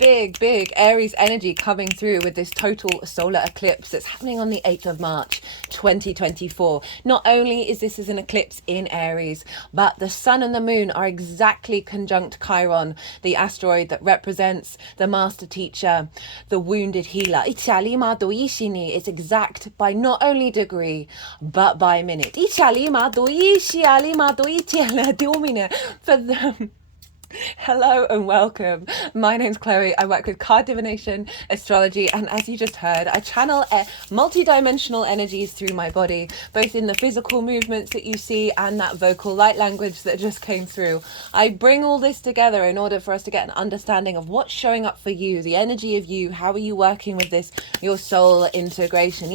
big Aries energy coming through with this total solar eclipse that's happening on the 8th of March 2024. Not only is this as an eclipse in Aries, but the sun and the moon are exactly conjunct Chiron, the asteroid that represents the master teacher, the wounded healer. It's exact by not only degree but by minute. For them. Hello and welcome. My name's Chloe. I work with card divination, astrology, and as you just heard, I channel multi-dimensional energies through my body, both in the physical movements that you see and that vocal light language that just came through. I bring all this together in order for us to get an understanding of what's showing up for you, the energy of you, how are you working with this, your soul integration.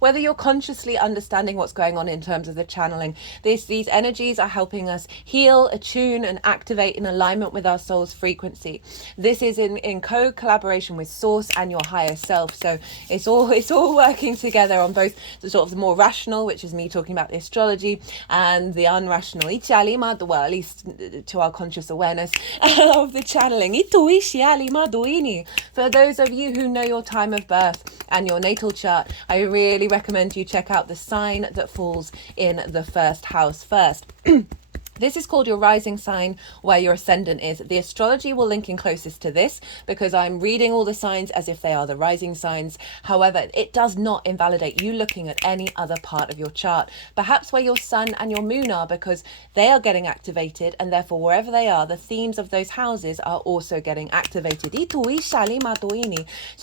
Whether you're consciously understanding what's going on in terms of the channeling, these energies are helping us heal, attune, and activate in alignment with our soul's frequency. This is in co-collaboration with Source and your higher self. So it's all working together on both the sort of the more rational, which is me talking about the astrology, and the unrational, well, at least to our conscious awareness of the channeling. For those of you who know your time of birth and your natal chart, I really recommend you check out the sign that falls in the first house first. This is called your rising sign, where your ascendant is. The astrology will link in closest to this because I'm reading all the signs as if they are the rising signs. However, it does not invalidate you looking at any other part of your chart, perhaps where your sun and your moon are, because they are getting activated, and therefore wherever they are, the themes of those houses are also getting activated. So you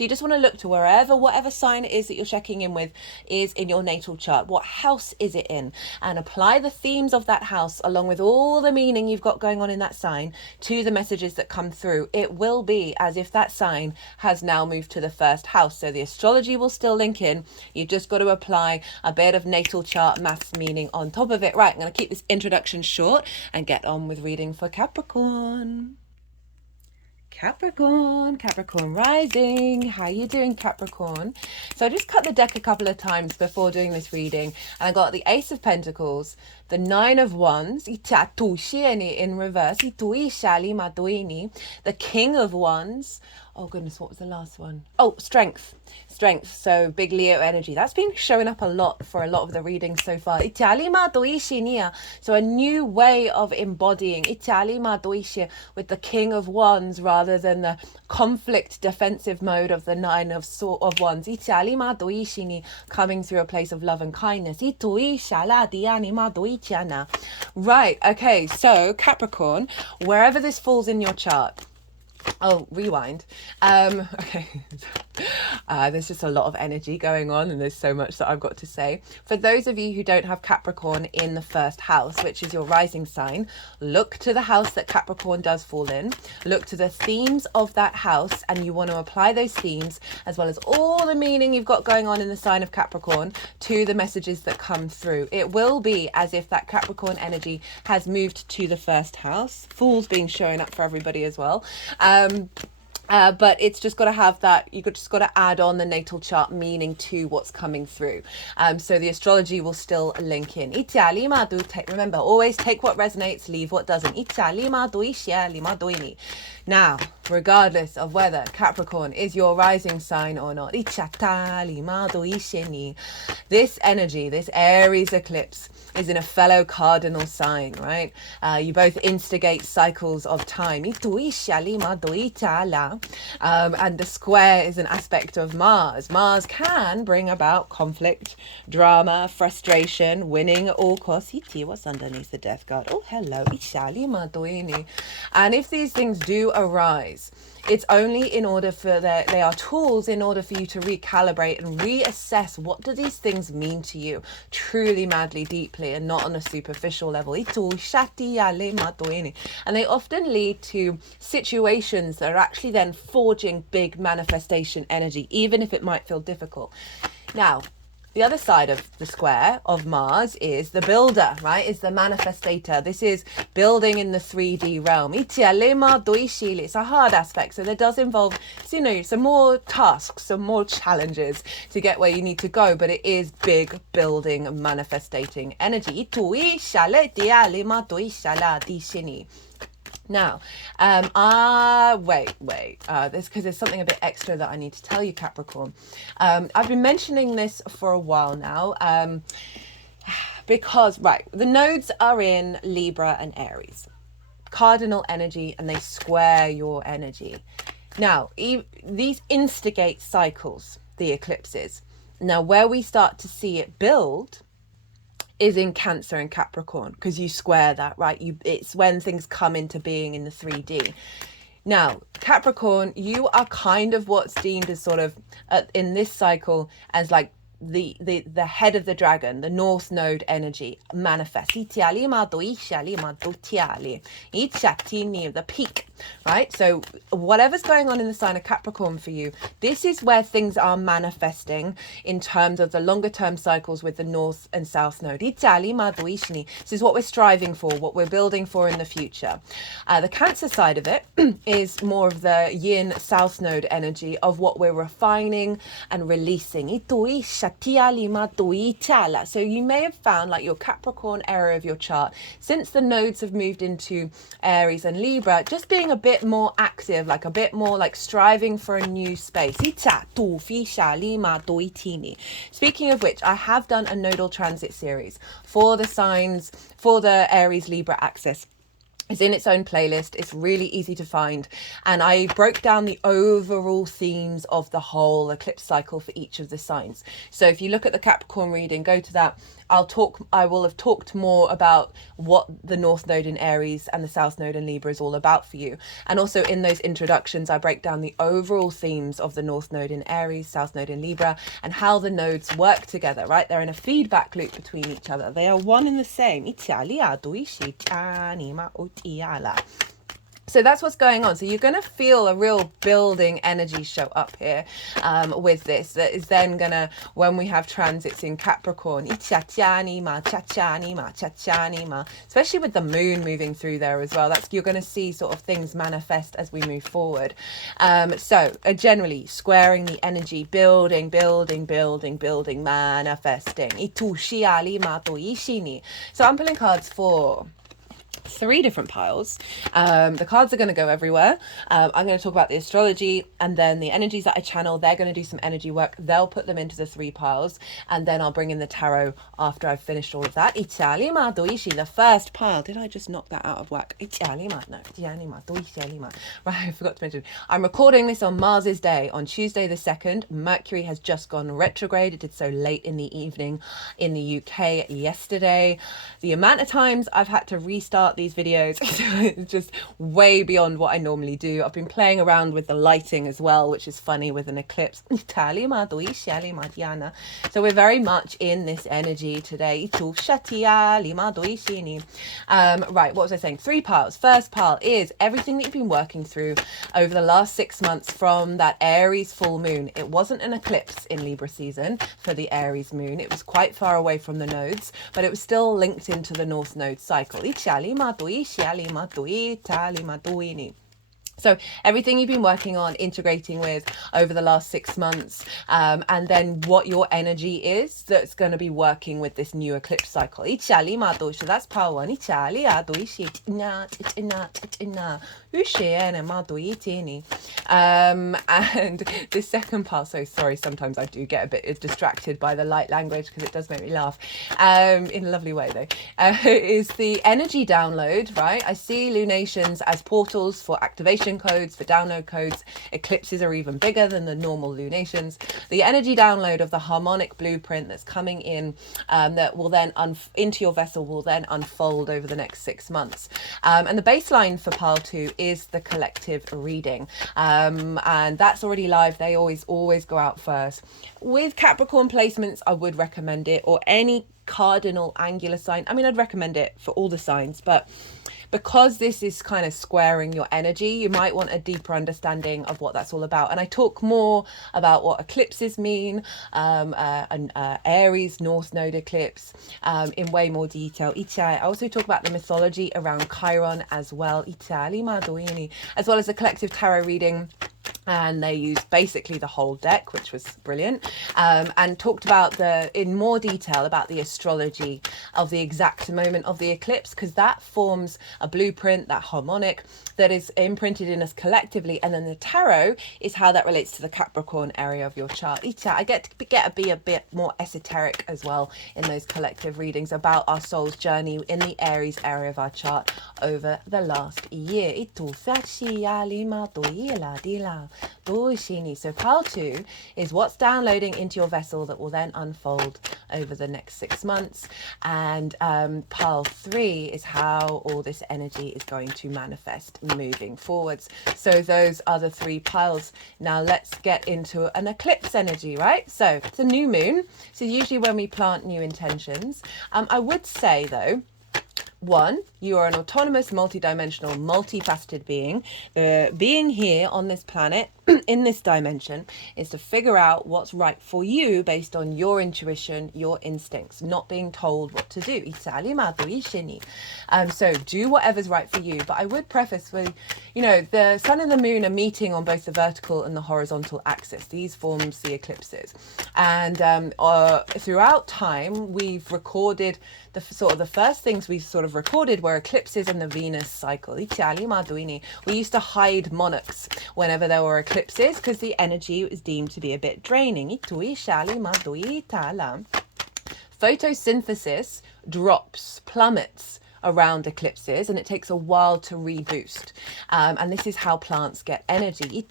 just want to look to whatever sign it is that you're checking in with is in your natal chart. What house is it in? And apply the themes of that house along with all the meaning you've got going on in that sign to the messages that come through. It will be as if that sign has now moved to the first house. So the astrology will still link in. You've just got to apply a bit of natal chart maths meaning on top of it. Right, I'm going to keep this introduction short and get on with reading for Capricorn. Capricorn rising. How you doing, Capricorn? So I just cut the deck a couple of times before doing this reading, and I got the Ace of Pentacles, the Nine of Wands, in reverse, the King of Wands. Oh goodness, what was the last one? Oh, Strength. So big Leo energy. That's been showing up a lot for a lot of the readings so far. So a new way of embodying with the King of Wands rather than the conflict defensive mode of the Nine of Wands. Coming through a place of love and kindness. Right, okay, so Capricorn, wherever this falls in your chart. Oh, rewind. Okay. There's just a lot of energy going on and there's so much that I've got to say. For those of you who don't have Capricorn in the first house, which is your rising sign, look to the house that Capricorn does fall in. Look to the themes of that house, and you want to apply those themes as well as all the meaning you've got going on in the sign of Capricorn to the messages that come through. It will be as if that Capricorn energy has moved to the first house. Fools being showing up for everybody as well. But it's just got to have that, you've just got to add on the natal chart meaning to what's coming through. So the astrology will still link in. Remember, always take what resonates, leave what doesn't. Now, regardless of whether Capricorn is your rising sign or not, this energy, this Aries eclipse, is in a fellow cardinal sign, right? You both instigate cycles of time. And the square is an aspect of Mars. Mars can bring about conflict, drama, frustration, winning at all costs. What's underneath the death card? Oh, hello. And if these things do arise, it's only in order for they are tools in order for you to recalibrate and reassess what do these things mean to you truly, madly, deeply, and not on a superficial level. And they often lead to situations that are actually then forging big manifestation energy, even if it might feel difficult. Now, the other side of the square of Mars is the builder, right? Is the manifestator. This is building in the 3D realm. It's a hard aspect, so there does involve, some more tasks, some more challenges to get where you need to go, but it is big building, manifestating energy. Now, wait, there's something a bit extra that I need to tell you, Capricorn. I've been mentioning this for a while now, because, right, the nodes are in Libra and Aries, cardinal energy, and they square your energy. Now, these instigate cycles, the eclipses. Now, where we start to see it build is in Cancer and Capricorn, because you square that, right? It's when things come into being in the 3D. Now, Capricorn, you are kind of what's deemed as sort of in this cycle as like the head of the dragon, the North Node energy manifests. The peak, right? So whatever's going on in the sign of Capricorn for you, this is where things are manifesting in terms of the longer term cycles with the North and South Node. This is what we're striving for, what we're building for in the future. The Cancer side of it is more of the Yin South Node energy of what we're refining and releasing. So you may have found, like, your Capricorn area of your chart, since the nodes have moved into Aries and Libra, just being a bit more active, like a bit more like striving for a new space. Speaking of which, I have done a nodal transit series for the signs, for the Aries Libra axis. It's in its own playlist. It's really easy to find. And I broke down the overall themes of the whole eclipse cycle for each of the signs. So if you look at the Capricorn reading, go to that. I will have talked more about what the North Node in Aries and the South Node in Libra is all about for you. And also in those introductions, I break down the overall themes of the North Node in Aries, South Node in Libra, and how the nodes work together, right? They're in a feedback loop between each other. They are one and the same. So that's what's going on. So you're going to feel a real building energy show up here with this. That is then going to, when we have transits in Capricorn, especially with the moon moving through there as well. You're going to see sort of things manifest as we move forward. So generally squaring the energy, building, manifesting. So I'm pulling cards for 3 different piles. The cards are going to go everywhere. I'm going to talk about the astrology, and then the energies that I channel, they're going to do some energy work. They'll put them into the 3 piles, and then I'll bring in the tarot after I've finished all of that. The first pile, did I just knock that out of whack? Right, I forgot to mention, I'm recording this on Mars's day, on Tuesday the 2nd. Mercury has just gone retrograde. It did so late in the evening in the UK yesterday. The amount of times I've had to restart these videos it's just way beyond what I normally do. I've been playing around with the lighting as well, which is funny with an eclipse. So we're very much in this energy today. Right, what was I saying? 3 piles. First pile is everything that you've been working through over the last 6 months from that Aries full moon. It wasn't an eclipse in Libra season for the Aries moon. It was quite far away from the nodes, but it was still linked into the North Node cycle. So everything you've been working on, integrating with over the last 6 months, and then what your energy is that's going to be working with this new eclipse cycle. So that's power 1. And the second part, so sorry, sometimes I do get a bit distracted by the light language because it does make me laugh, in a lovely way though, is the energy download, right? I see lunations as portals for activation codes, for download codes. Eclipses are even bigger than the normal lunations. The energy download of the harmonic blueprint that's coming in, that will then into your vessel, will then unfold over the next 6 months. And the baseline for pile 2 is the collective reading, and that's already live. They always go out first. With Capricorn placements, I would recommend it, or any cardinal angular sign. I mean, I'd recommend it for all the signs, but because this is kind of squaring your energy, you might want a deeper understanding of what that's all about. And I talk more about what eclipses mean, an Aries North Node eclipse, in way more detail. I also talk about the mythology around Chiron as well, as well as the collective tarot reading. and they used basically the whole deck, which was brilliant, and talked about in more detail about the astrology of the exact moment of the eclipse, because that forms a blueprint, that harmonic that is imprinted in us collectively. And then the tarot is how that relates to the Capricorn area of your chart. I get to be a bit more esoteric as well in those collective readings about our soul's journey in the Aries area of our chart over the last year. So pile 2 is what's downloading into your vessel that will then unfold over the next 6 months, and pile 3 is how all this energy is going to manifest moving forwards. So those are the 3 piles. Now let's get into an eclipse energy, right? So it's a new moon, so usually when we plant new intentions, I would say though, 1, you are an autonomous, multidimensional, multifaceted being. The being here on this planet, in this dimension, is to figure out what's right for you based on your intuition, your instincts, not being told what to do. So do whatever's right for you. But I would preface with, the sun and the moon are meeting on both the vertical and the horizontal axis. These forms the eclipses. And throughout time, we've recorded the first things we've sort of recorded were eclipses and the Venus cycle. We used to hide monarchs whenever there were eclipses because the energy was deemed to be a bit draining. Photosynthesis plummets around eclipses, and it takes a while to reboost, and this is how plants get energy.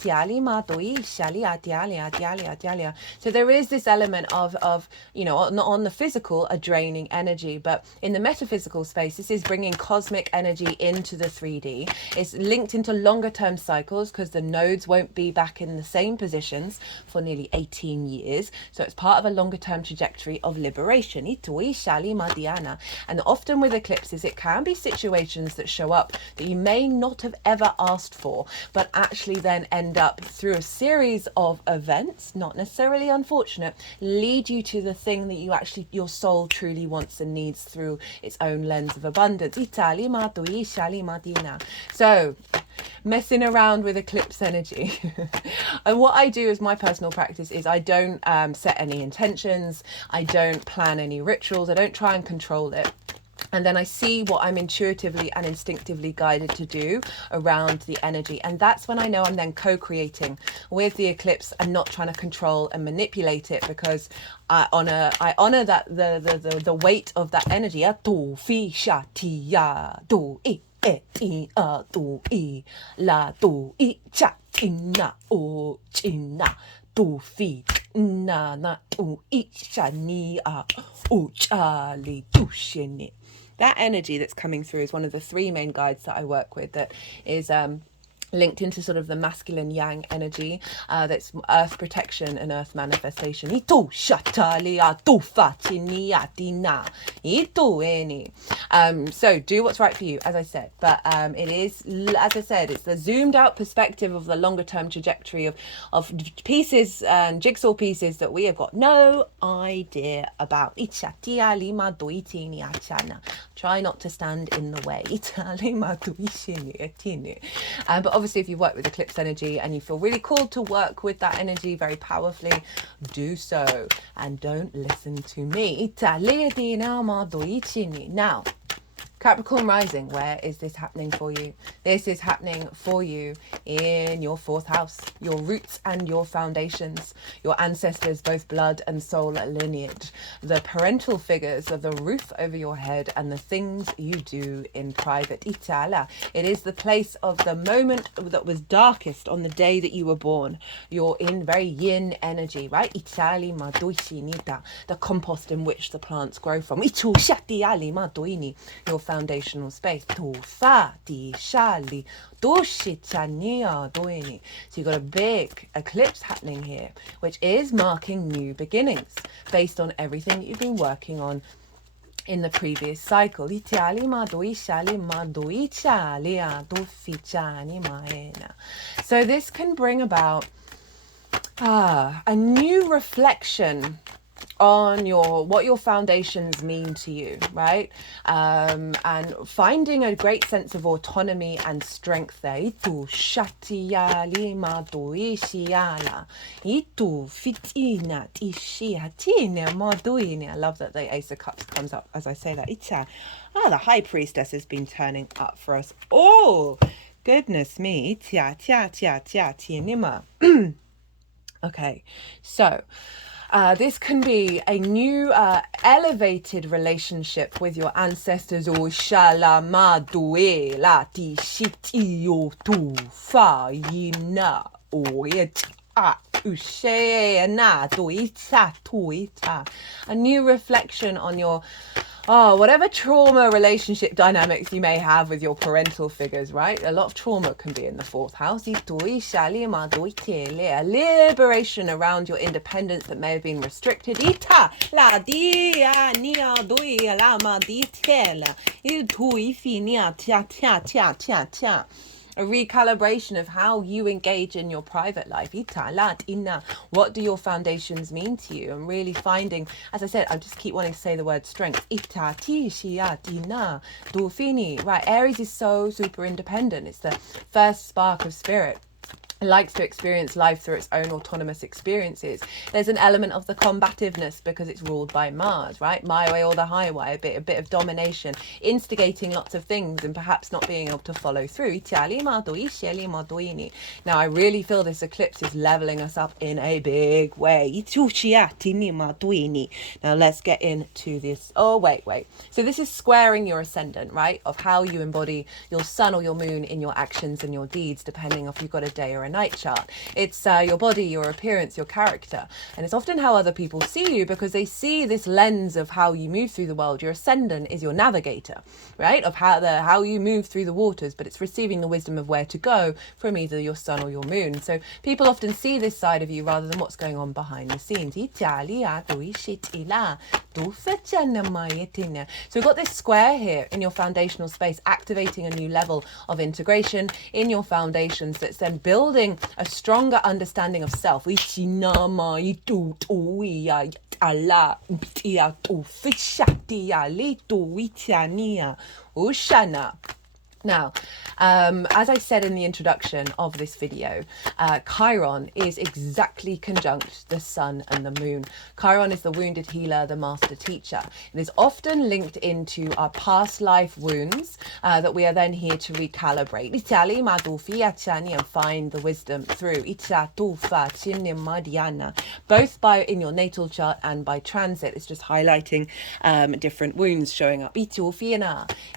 So there is this element of on the physical, a draining energy, but in the metaphysical space, this is bringing cosmic energy into the 3D. It's linked into longer term cycles because the nodes won't be back in the same positions for nearly 18 years, so it's part of a longer term trajectory of liberation. And often with eclipses, it can be situations that show up that you may not have ever asked for, but actually then end up through a series of events, not necessarily unfortunate, lead you to the thing that your soul truly wants and needs through its own lens of abundance. So messing around with eclipse energy. And what I do as my personal practice is I don't set any intentions, I don't plan any rituals, I don't try and control it. And then I see what I'm intuitively and instinctively guided to do around the energy. And that's when I know I'm then co-creating with the eclipse and not trying to control and manipulate it, because I honor that the weight of that energy. That energy that's coming through is one of the 3 main guides that I work with, that is linked into sort of the masculine yang energy, that's earth protection and earth manifestation. So do what's right for you, as I said, but it is, as I said, it's the zoomed out perspective of the longer term trajectory of pieces and jigsaw pieces that we have got no idea about. Try not to stand in the way. But obviously, if you work with eclipse energy and you feel really called to work with that energy very powerfully, do so and don't listen to me. Now, Capricorn rising, where is this happening for you? This is happening for you in your 4th house, your roots and your foundations, your ancestors, both blood and soul lineage, the parental figures of the roof over your head, and the things you do in private. It is the place of the moment that was darkest on the day that you were born. You're in very yin energy, right? The compost in which the plants grow from. Your foundational space. So you've got a big eclipse happening here, which is marking new beginnings based on everything that you've been working on in the previous cycle. So this can bring about a new reflection on what your foundations mean to you, right? And finding a great sense of autonomy and strength there. Itu shatia lima doishiala. Itu fitina tishiatina moduini. I love that the Ace of Cups comes up as I say that. Ita. The High Priestess has been turning up for us all. Goodness me. Tia tia tia tia tia nima. Okay, so this can be a new elevated relationship with your ancestors. O shalama due la ti shiti yo tu fa yina o it a new reflection on your whatever trauma relationship dynamics you may have with your parental figures, right? A lot of trauma can be in the fourth house. A liberation around your independence that may have been restricted. A recalibration of how you engage in your private life. What do your foundations mean to you? And really finding, as I said, I just keep wanting to say the word strength. Right, Aries is so super independent. It's the first spark of spirit. It likes to experience life through its own autonomous experiences. There's an element of the combativeness because it's ruled by Mars, right? My way or the highway, a bit of domination, instigating lots of things and perhaps not being able to follow through. Now, I really feel this eclipse is leveling us up in a big way. Now, let's get into this. Oh, wait. So this is squaring your ascendant, right? Of how you embody your sun or your moon in your actions and your deeds, depending if you've got a day or a night chart. It's your body, your appearance, your character, and it's often how other people see you because they see this lens of how you move through the world. Your ascendant is your navigator, right, of how you move through the waters, but it's receiving the wisdom of where to go from either your sun or your moon. So people often see this side of you rather than what's going on behind the scenes. So we've got this square here in your foundational space, activating a new level of integration in your foundations that's then building a stronger understanding of self. Now, as I said in the introduction of this video, Chiron is exactly conjunct the sun and the moon. Chiron is the wounded healer, the master teacher. It is often linked into our past life wounds that we are then here to recalibrate and find the wisdom through. Both in your natal chart and by transit. It's just highlighting different wounds showing up.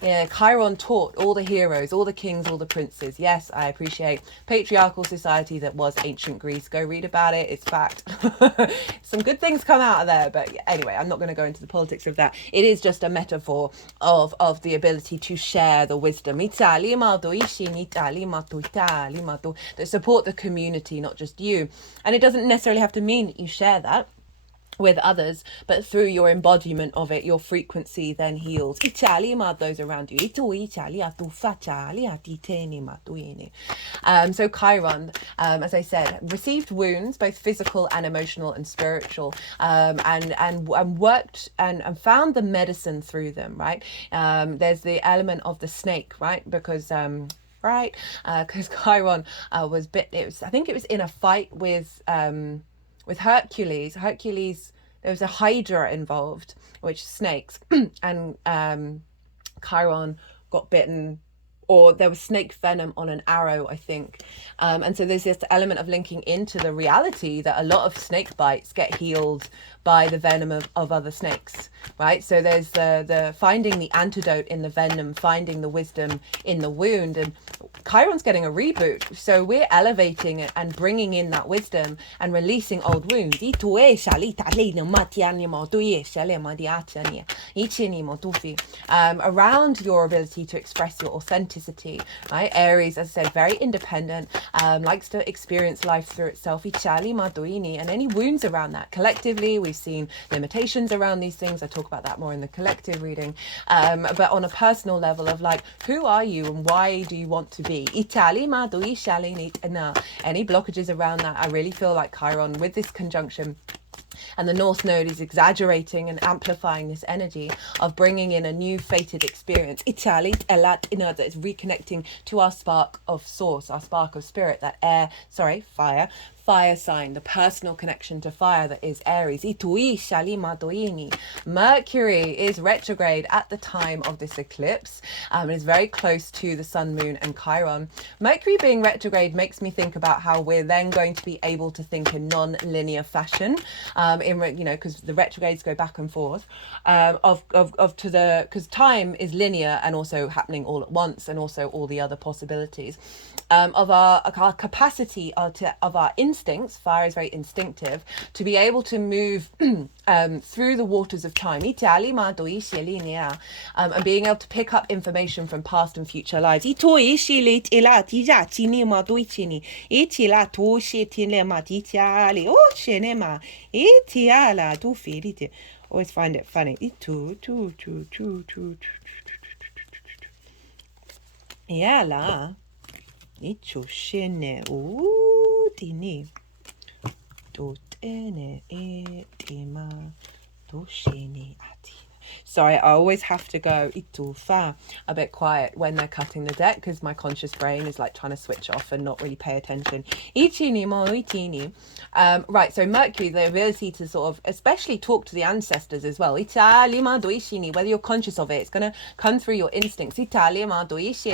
Chiron taught all the heroes, all the kings, all the princes. Yes, I appreciate patriarchal society that was ancient Greece. Go read about it. It's fact. Some good things come out of there. But anyway, I'm not going to go into the politics of that. It is just a metaphor of the ability to share the wisdom. That support the community, not just you. And it doesn't necessarily have to mean that you share that with others, but through your embodiment of it, your frequency then heals those around you. So Chiron, as I said, received wounds, both physical and emotional and spiritual, and worked and found the medicine through them, right? There's the element of the snake, right? Because because Chiron was I think it was in a fight with Hercules. There was a hydra involved, which snakes, and Chiron got bitten, or there was snake venom on an arrow, I think. And so there's this element of linking into the reality that a lot of snake bites get healed by the venom of other snakes, right? So there's the finding the antidote in the venom, finding the wisdom in the wound, and Chiron's getting a reboot. So we're elevating it and bringing in that wisdom and releasing old wounds. Around your ability to express your authenticity, right? Aries, as I said, very independent, likes to experience life through itself. And any wounds around that. Collectively, we've seen limitations around these things. I talk about that more in the collective reading. But on a personal level of like, who are you and why do you want to be? Any blockages around that, I really feel like Chiron with this conjunction And the North Node is exaggerating and amplifying this energy of bringing in a new fated experience. Italy, elat, that is reconnecting to our spark of source, our spark of spirit, that fire sign, the personal connection to fire that is Aries. Mercury is retrograde at the time of this eclipse. It is very close to the sun, moon and Chiron. Mercury being retrograde makes me think about how we're then going to be able to think in non-linear fashion, because the retrogrades go back and forth, because time is linear and also happening all at once, and also all the other possibilities of our capacity of our instincts. Fire is very instinctive, to be able to move through the waters of time, and being able to pick up information from past and future lives. Always find it funny. Yala. Ichushene dini dotene etima doshene ati. Sorry, I always have to go itufa a bit quiet when they're cutting the deck, because my conscious brain is like trying to switch off and not really pay attention. Ichini mo itini. Right, so Mercury, the ability to sort of especially talk to the ancestors as well. Whether you're conscious of it, it's going to come through your instincts. Mercury is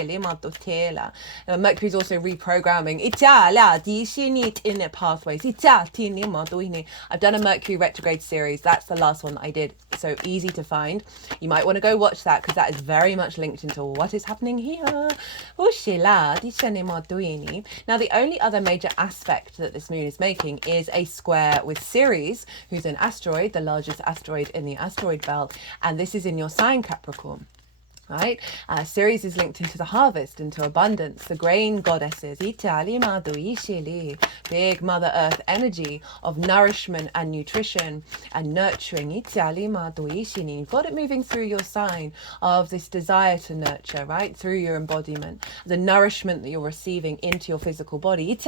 also reprogramming in the pathways. I've done a Mercury retrograde series. That's the last one that I did. So easy to find. You might want to go watch that, because that is very much linked into what is happening here. Now, the only other major aspect that this moon is making is a square with Ceres, who's an asteroid, the largest asteroid in the asteroid belt, and this is in your sign, Capricorn. Right, Ceres is linked into the harvest, into abundance, the grain goddesses, big Mother Earth energy of nourishment and nutrition and nurturing. You've got it moving through your sign of this desire to nurture, right, through your embodiment, the nourishment that you're receiving into your physical body.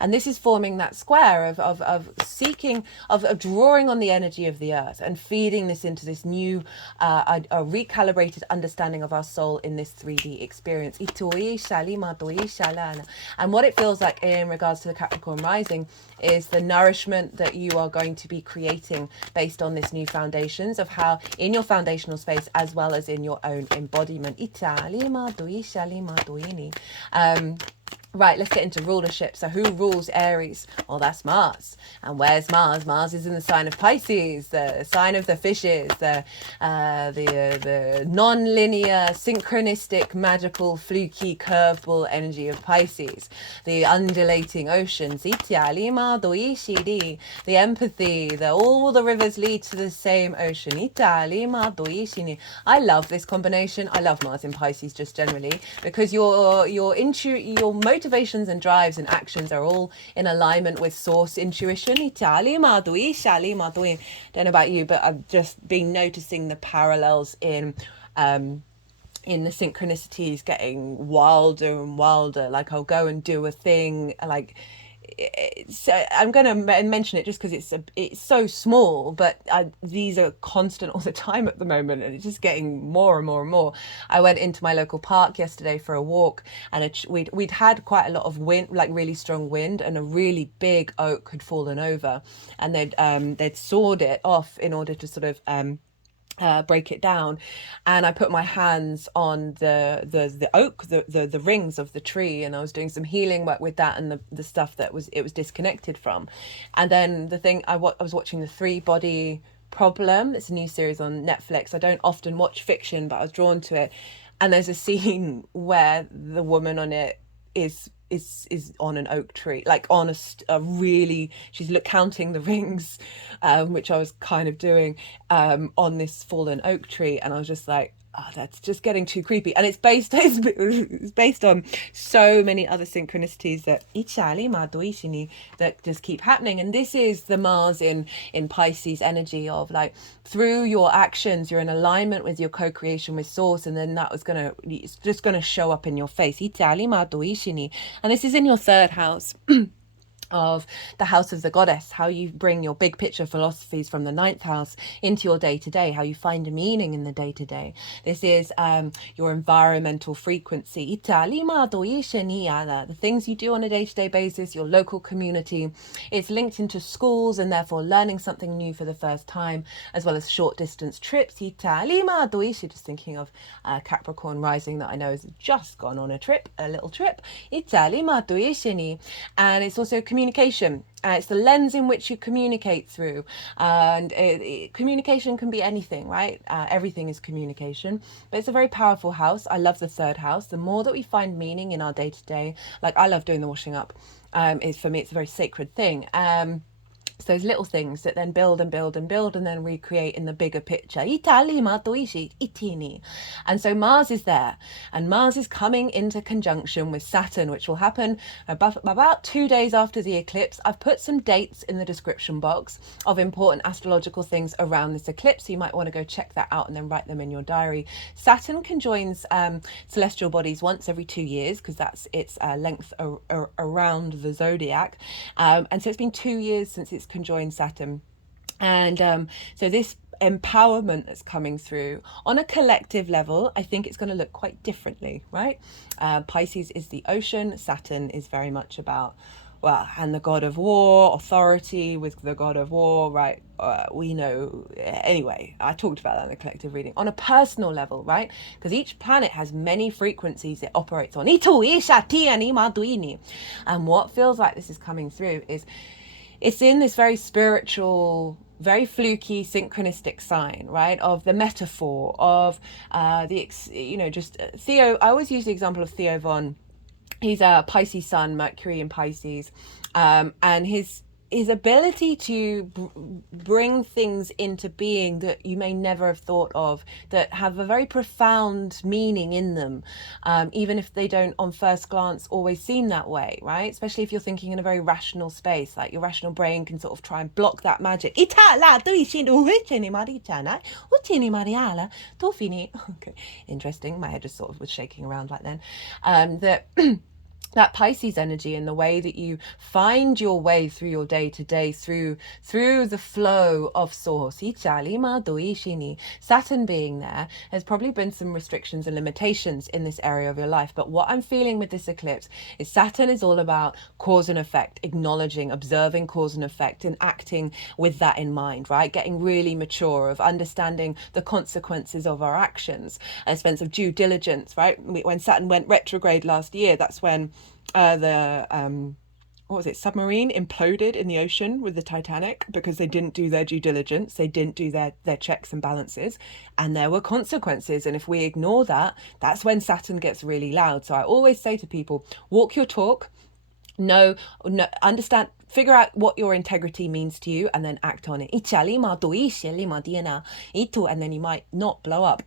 And this is forming that square of seeking, of drawing on the energy of the earth and feeding this into this new, a recalibrated understanding of our soul in this 3D experience. And what it feels like in regards to the Capricorn rising is the nourishment that you are going to be creating based on this new foundations of how in your foundational space as well as in your own embodiment. Right, let's get into rulership. So who rules Aries? Well, that's Mars. And where's Mars? Mars is in the sign of Pisces, the sign of the fishes, the non-linear, synchronistic, magical, fluky, curveball energy of Pisces. The undulating oceans, the empathy, all the rivers lead to the same ocean. I love this combination. I love Mars in Pisces just generally, because your motivations and drives and actions are all in alignment with source intuition. Don't know about you, but I've just been noticing the parallels in the synchronicities getting wilder and wilder. Like I'll go and do a thing, like I'm going to mention it just because it's so small, but these are constant all the time at the moment, and it's just getting more and more and more. I went into my local park yesterday for a walk, and we'd had quite a lot of wind, like really strong wind, and a really big oak had fallen over, and they'd sawed it off in order to sort of break it down. And I put my hands on the oak, the rings of the tree, and I was doing some healing work with that and the stuff that it was disconnected from. And then the thing I was watching, the 3-Body Problem. It's a new series on Netflix. I don't often watch fiction, but I was drawn to it, and there's a scene where the woman on it is is on an oak tree, like on a really, she's counting the rings, which I was kind of doing, on this fallen oak tree, and I was just like, oh, that's just getting too creepy. And it's based on so many other synchronicities that just keep happening. And this is the Mars in Pisces energy of like, through your actions, you're in alignment with your co-creation with source, and then it's just gonna show up in your face. And this is in your third house of the house of the goddess, how you bring your big picture philosophies from the ninth house into your day-to-day, how you find a meaning in the day-to-day. This is your environmental frequency, the things you do on a day-to-day basis, your local community. It's linked into schools and therefore learning something new for the first time, as well as short distance trips. Just thinking of Capricorn rising that I know has just gone on a little trip. And it's also communication. It's the lens in which you communicate through, and communication can be anything, right? Everything is communication, but it's a very powerful house. I love the third house. The more that we find meaning in our day-to-day, like I love doing the washing up, for me it's a very sacred thing. It's those little things that then build and build and build and then recreate in the bigger picture. And so Mars is there, and Mars is coming into conjunction with Saturn, which will happen about 2 days after the eclipse. I've put some dates in the description box of important astrological things around this eclipse, so you might want to go check that out and then write them in your diary. Saturn conjoins celestial bodies once every 2 years, because that's its length around the zodiac, and so it's been 2 years since it's conjoined Saturn. And so this empowerment that's coming through on a collective level, I think it's going to look quite differently, right? Pisces is the ocean. Saturn is very much about, well, and the god of war, authority with the god of war, right? We know, anyway, I talked about that in the collective reading. On a personal level, right? Because each planet has many frequencies it operates on. And what feels like this is coming through is, it's in this very spiritual, very fluky, synchronistic sign, right? Of the metaphor of Theo. I always use the example of Theo Von. He's a Pisces Sun, Mercury in Pisces, and his ability to bring things into being that you may never have thought of, that have a very profound meaning in them, even if they don't on first glance always seem that way, right? Especially if you're thinking in a very rational space, like your rational brain can sort of try and block that magic. Okay, interesting. My head just sort of was shaking around like then. That Pisces energy and the way that you find your way through your day-to-day, through the flow of source. Saturn being there, has probably been some restrictions and limitations in this area of your life. But what I'm feeling with this eclipse is Saturn is all about cause and effect, acknowledging, observing cause and effect, and acting with that in mind, right? Getting really mature, of understanding the consequences of our actions, a sense of due diligence, right? When Saturn went retrograde last year, that's when submarine imploded in the ocean with the Titanic, because they didn't do their due diligence, they didn't do their checks and balances, and there were consequences. And if we ignore that, that's when Saturn gets really loud. So I always say to people, walk your talk, no, understand, figure out what your integrity means to you, and then act on it. And then you might not blow up.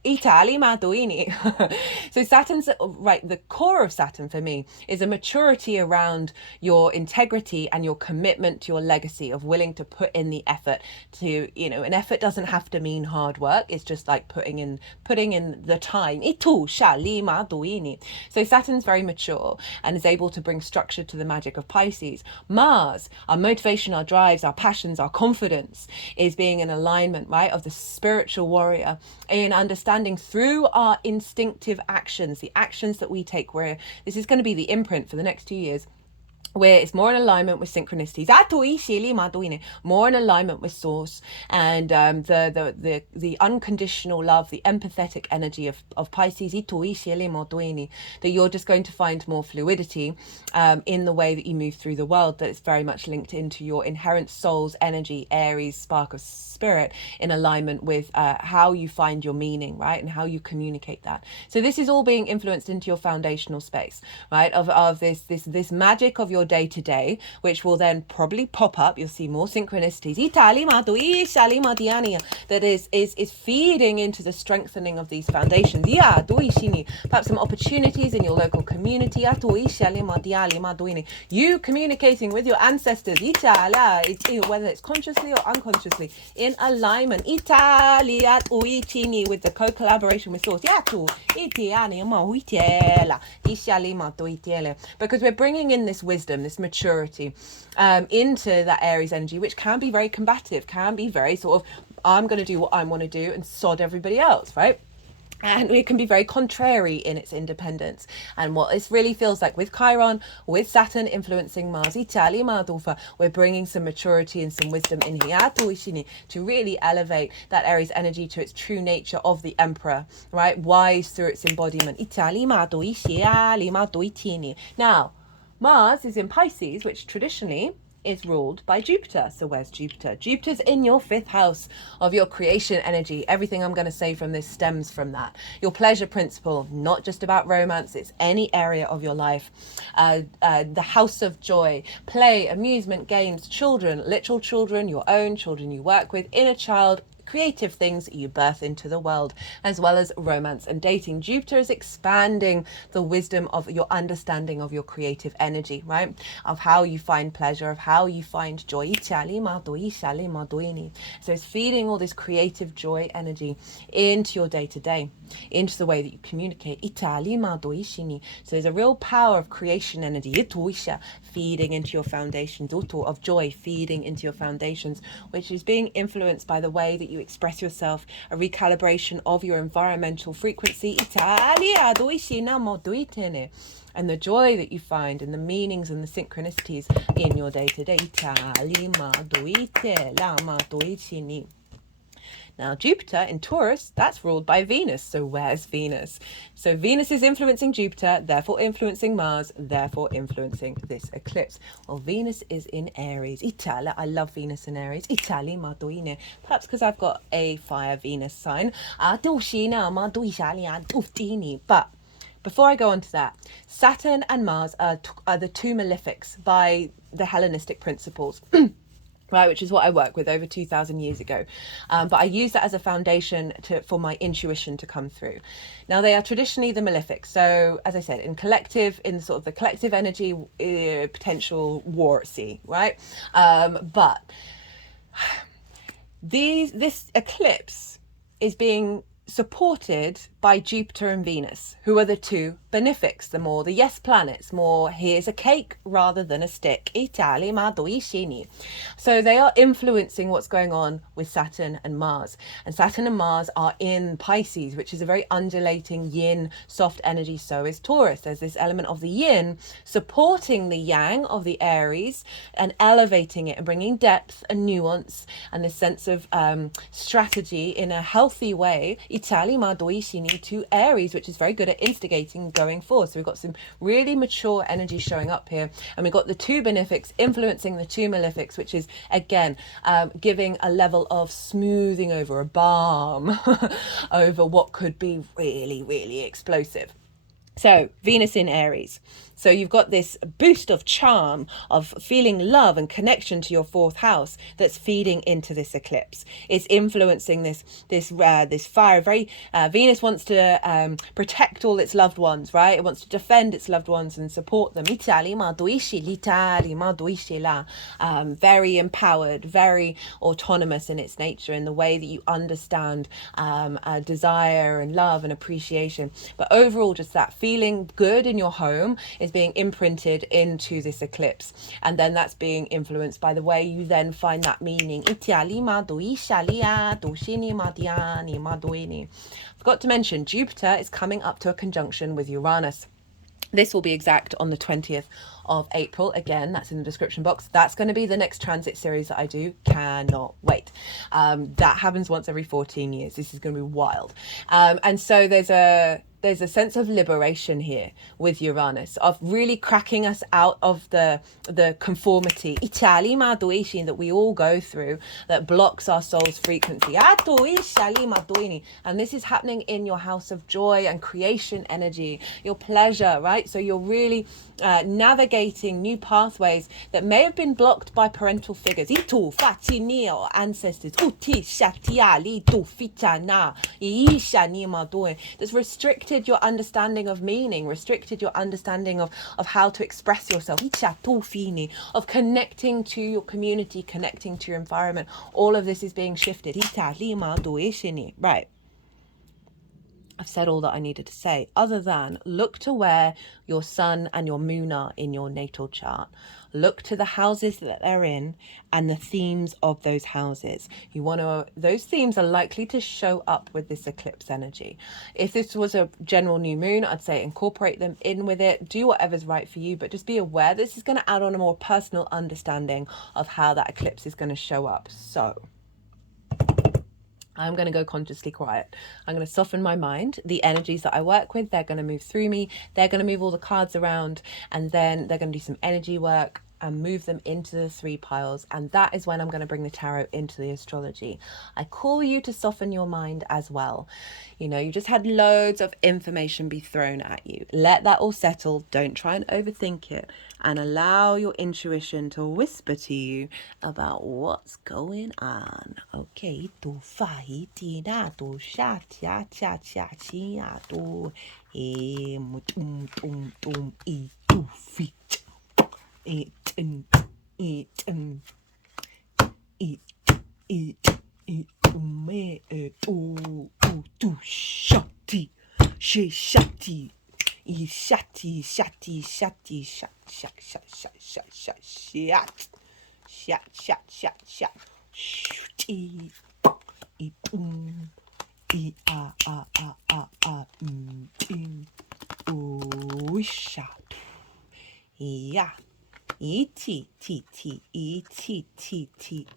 So Saturn's, right, the core of Saturn for me is a maturity around your integrity and your commitment to your legacy, of willing to put in the effort to, an effort doesn't have to mean hard work. It's just like putting in the time. So Saturn's very mature and is able to bring structure to the magic of Pisces. Mars, our motivation, our drives, our passions, our confidence, is being in alignment, right, of the spiritual warrior, in understanding through our instinctive actions, the actions that we take, where this is going to be the imprint for the next 2 years. where it's more in alignment with synchronicities, more in alignment with source, and the unconditional love, the empathetic energy of Pisces, that you're just going to find more fluidity in the way that you move through the world, that it's very much linked into your inherent soul's energy, Aries spark of spirit, in alignment with how you find your meaning, right, and how you communicate that. So this is all being influenced into your foundational space, right, of this magic of your day to day, which will then probably pop up. You'll see more synchronicities that is feeding into the strengthening of these foundations. Perhaps some opportunities in your local community. You communicating with your ancestors, whether it's consciously or unconsciously, in alignment with the co-collaboration with source. Because we're bringing in this wisdom, this maturity into that Aries energy, which can be very combative, can be very sort of, I'm going to do what I want to do and sod everybody else, right? And it can be very contrary in its independence. And what this really feels like with Chiron, with Saturn influencing Mars, we're bringing some maturity and some wisdom in here to really elevate that Aries energy to its true nature of the Emperor, right? Wise through its embodiment. Now, Mars is in Pisces, which traditionally is ruled by Jupiter. So where's Jupiter? Jupiter's in your 5th house of your creation energy. Everything I'm going to say from this stems from that. Your pleasure principle, not just about romance, it's any area of your life. The house of joy, play, amusement, games, children, literal children, your own children you work with, inner child, creative things you birth into the world, as well as romance and dating. Jupiter is expanding the wisdom of your understanding of your creative energy, right? Of how you find pleasure, of how you find joy. So it's feeding all this creative joy energy into your day-to-day, into the way that you communicate. So there's a real power of creation energy feeding into your foundations, of joy feeding into your foundations, which is being influenced by the way that you express yourself, a recalibration of your environmental frequency, and the joy that you find and the meanings and the synchronicities in your day-to-day. Now, Jupiter in Taurus, that's ruled by Venus. So where's Venus? So Venus is influencing Jupiter, therefore influencing Mars, therefore influencing this eclipse. Well, Venus is in Aries. I love Venus in Aries. Perhaps because I've got a fire Venus sign. But before I go on to that, Saturn and Mars are the two malefics by the Hellenistic principles. Right, which is what I work with over 2,000 years ago. But I use that as a foundation for my intuition to come through. Now, they are traditionally the malefics. So, as I said, in sort of the collective energy, potential war at sea, right? But this eclipse is being supported by Jupiter and Venus, who are the two benefics, the yes planets, more here's a cake rather than a stick. So they are influencing what's going on with Saturn and Mars. And Saturn and Mars are in Pisces, which is a very undulating yin, soft energy. So is Taurus. There's this element of the yin supporting the yang of the Aries and elevating it and bringing depth and nuance and this sense of strategy in a healthy way to Aries, which is very good at instigating going forward. So we've got some really mature energy showing up here, and we've got the two benefics influencing the two malefics, which is again giving a level of smoothing over, a balm over what could be really, really explosive. So Venus in Aries. So you've got this boost of charm, of feeling love and connection to your 4th house that's feeding into this eclipse. It's influencing this fire. Venus wants to protect all its loved ones, right? It wants to defend its loved ones and support them. Very empowered, very autonomous in its nature, in the way that you understand desire and love and appreciation. But overall, just that feeling good in your home is being imprinted into this eclipse, and then that's being influenced by the way you then find that meaning. Forgot to mention, Jupiter is coming up to a conjunction with Uranus. This will be exact on the 20th of April. Again, that's in the description box. That's going to be the next transit series that I do. Cannot wait. That happens once every 14 years. This is going to be wild. And so there's a sense of liberation here with Uranus, of really cracking us out of the conformity that we all go through, that blocks our soul's frequency. And this is happening in your house of joy and creation energy, your pleasure, right? So you're really navigating new pathways that may have been blocked by parental figures, or ancestors, that's restricted your understanding of meaning, restricted your understanding of how to express yourself, of connecting to your community, connecting to your environment. All of this is being shifted. Right. I've said all that I needed to say, other than look to where your sun and your moon are in your natal chart. Look to the houses that they're in and the themes of those houses. Those themes are likely to show up with this eclipse energy. If this was a general new moon, I'd say incorporate them in with it. Do whatever's right for you, but just be aware this is going to add on a more personal understanding of how that eclipse is going to show up. So I'm going to go consciously quiet. I'm going to soften my mind. The energies that I work with, they're going to move through me. They're going to move all the cards around, and then they're going to do some energy work and move them into the 3 piles. And that is when I'm going to bring the tarot into the astrology. I call you to soften your mind as well. You just had loads of information be thrown at you. Let that all settle. Don't try and overthink it, and allow your intuition to whisper to you about what's going on. Okay. Yeah.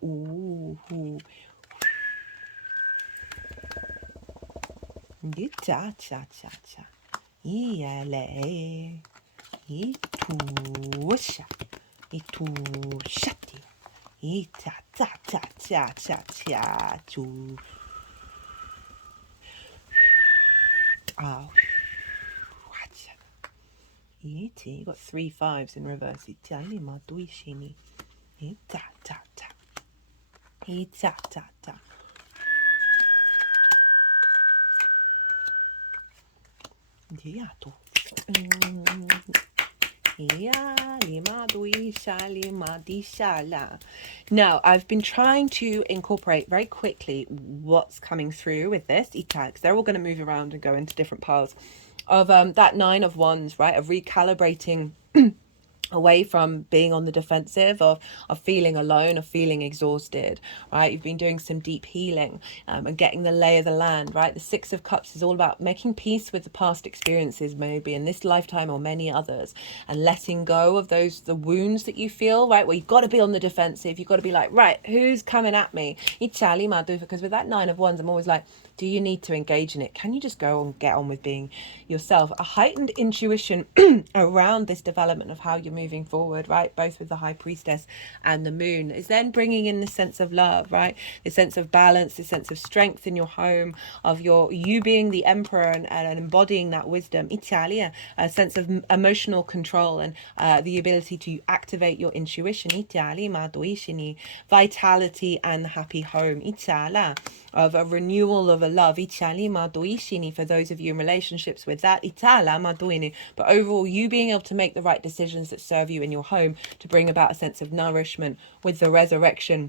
Ooh. Cha cha cha cha. Yale. Itusha. Itushati. Ita ta ta cha cha cha chu. Ah. You got 3 5s in reverse. Itali ma duishini. Ita ta ta. Ita ta ta. Diato. Now, I've been trying to incorporate very quickly what's coming through with this. They're all going to move around and go into different piles of that 9 of Wands, right? Of recalibrating away from being on the defensive, of feeling alone, of feeling exhausted, right? You've been doing some deep healing and getting the lay of the land, right? The 6 of Cups is all about making peace with the past experiences, maybe in this lifetime or many others, and letting go of the wounds that you feel, right? Where you've got to be on the defensive. You've got to be like, right, who's coming at me? Because with that 9 of Wands, I'm always like, do you need to engage in it? Can you just go and get on with being yourself? A heightened intuition around this development of how you're moving forward, right? Both with the High Priestess and the Moon is then bringing in the sense of love, right? The sense of balance, the sense of strength in your home, of you being the Emperor and embodying that wisdom. Italia, a sense of emotional control and the ability to activate your intuition. Vitality and the happy home. Itala, of a renewal of a love. For those of you in relationships with that. But overall, you being able to make the right decisions that serve you in your home to bring about a sense of nourishment with the resurrection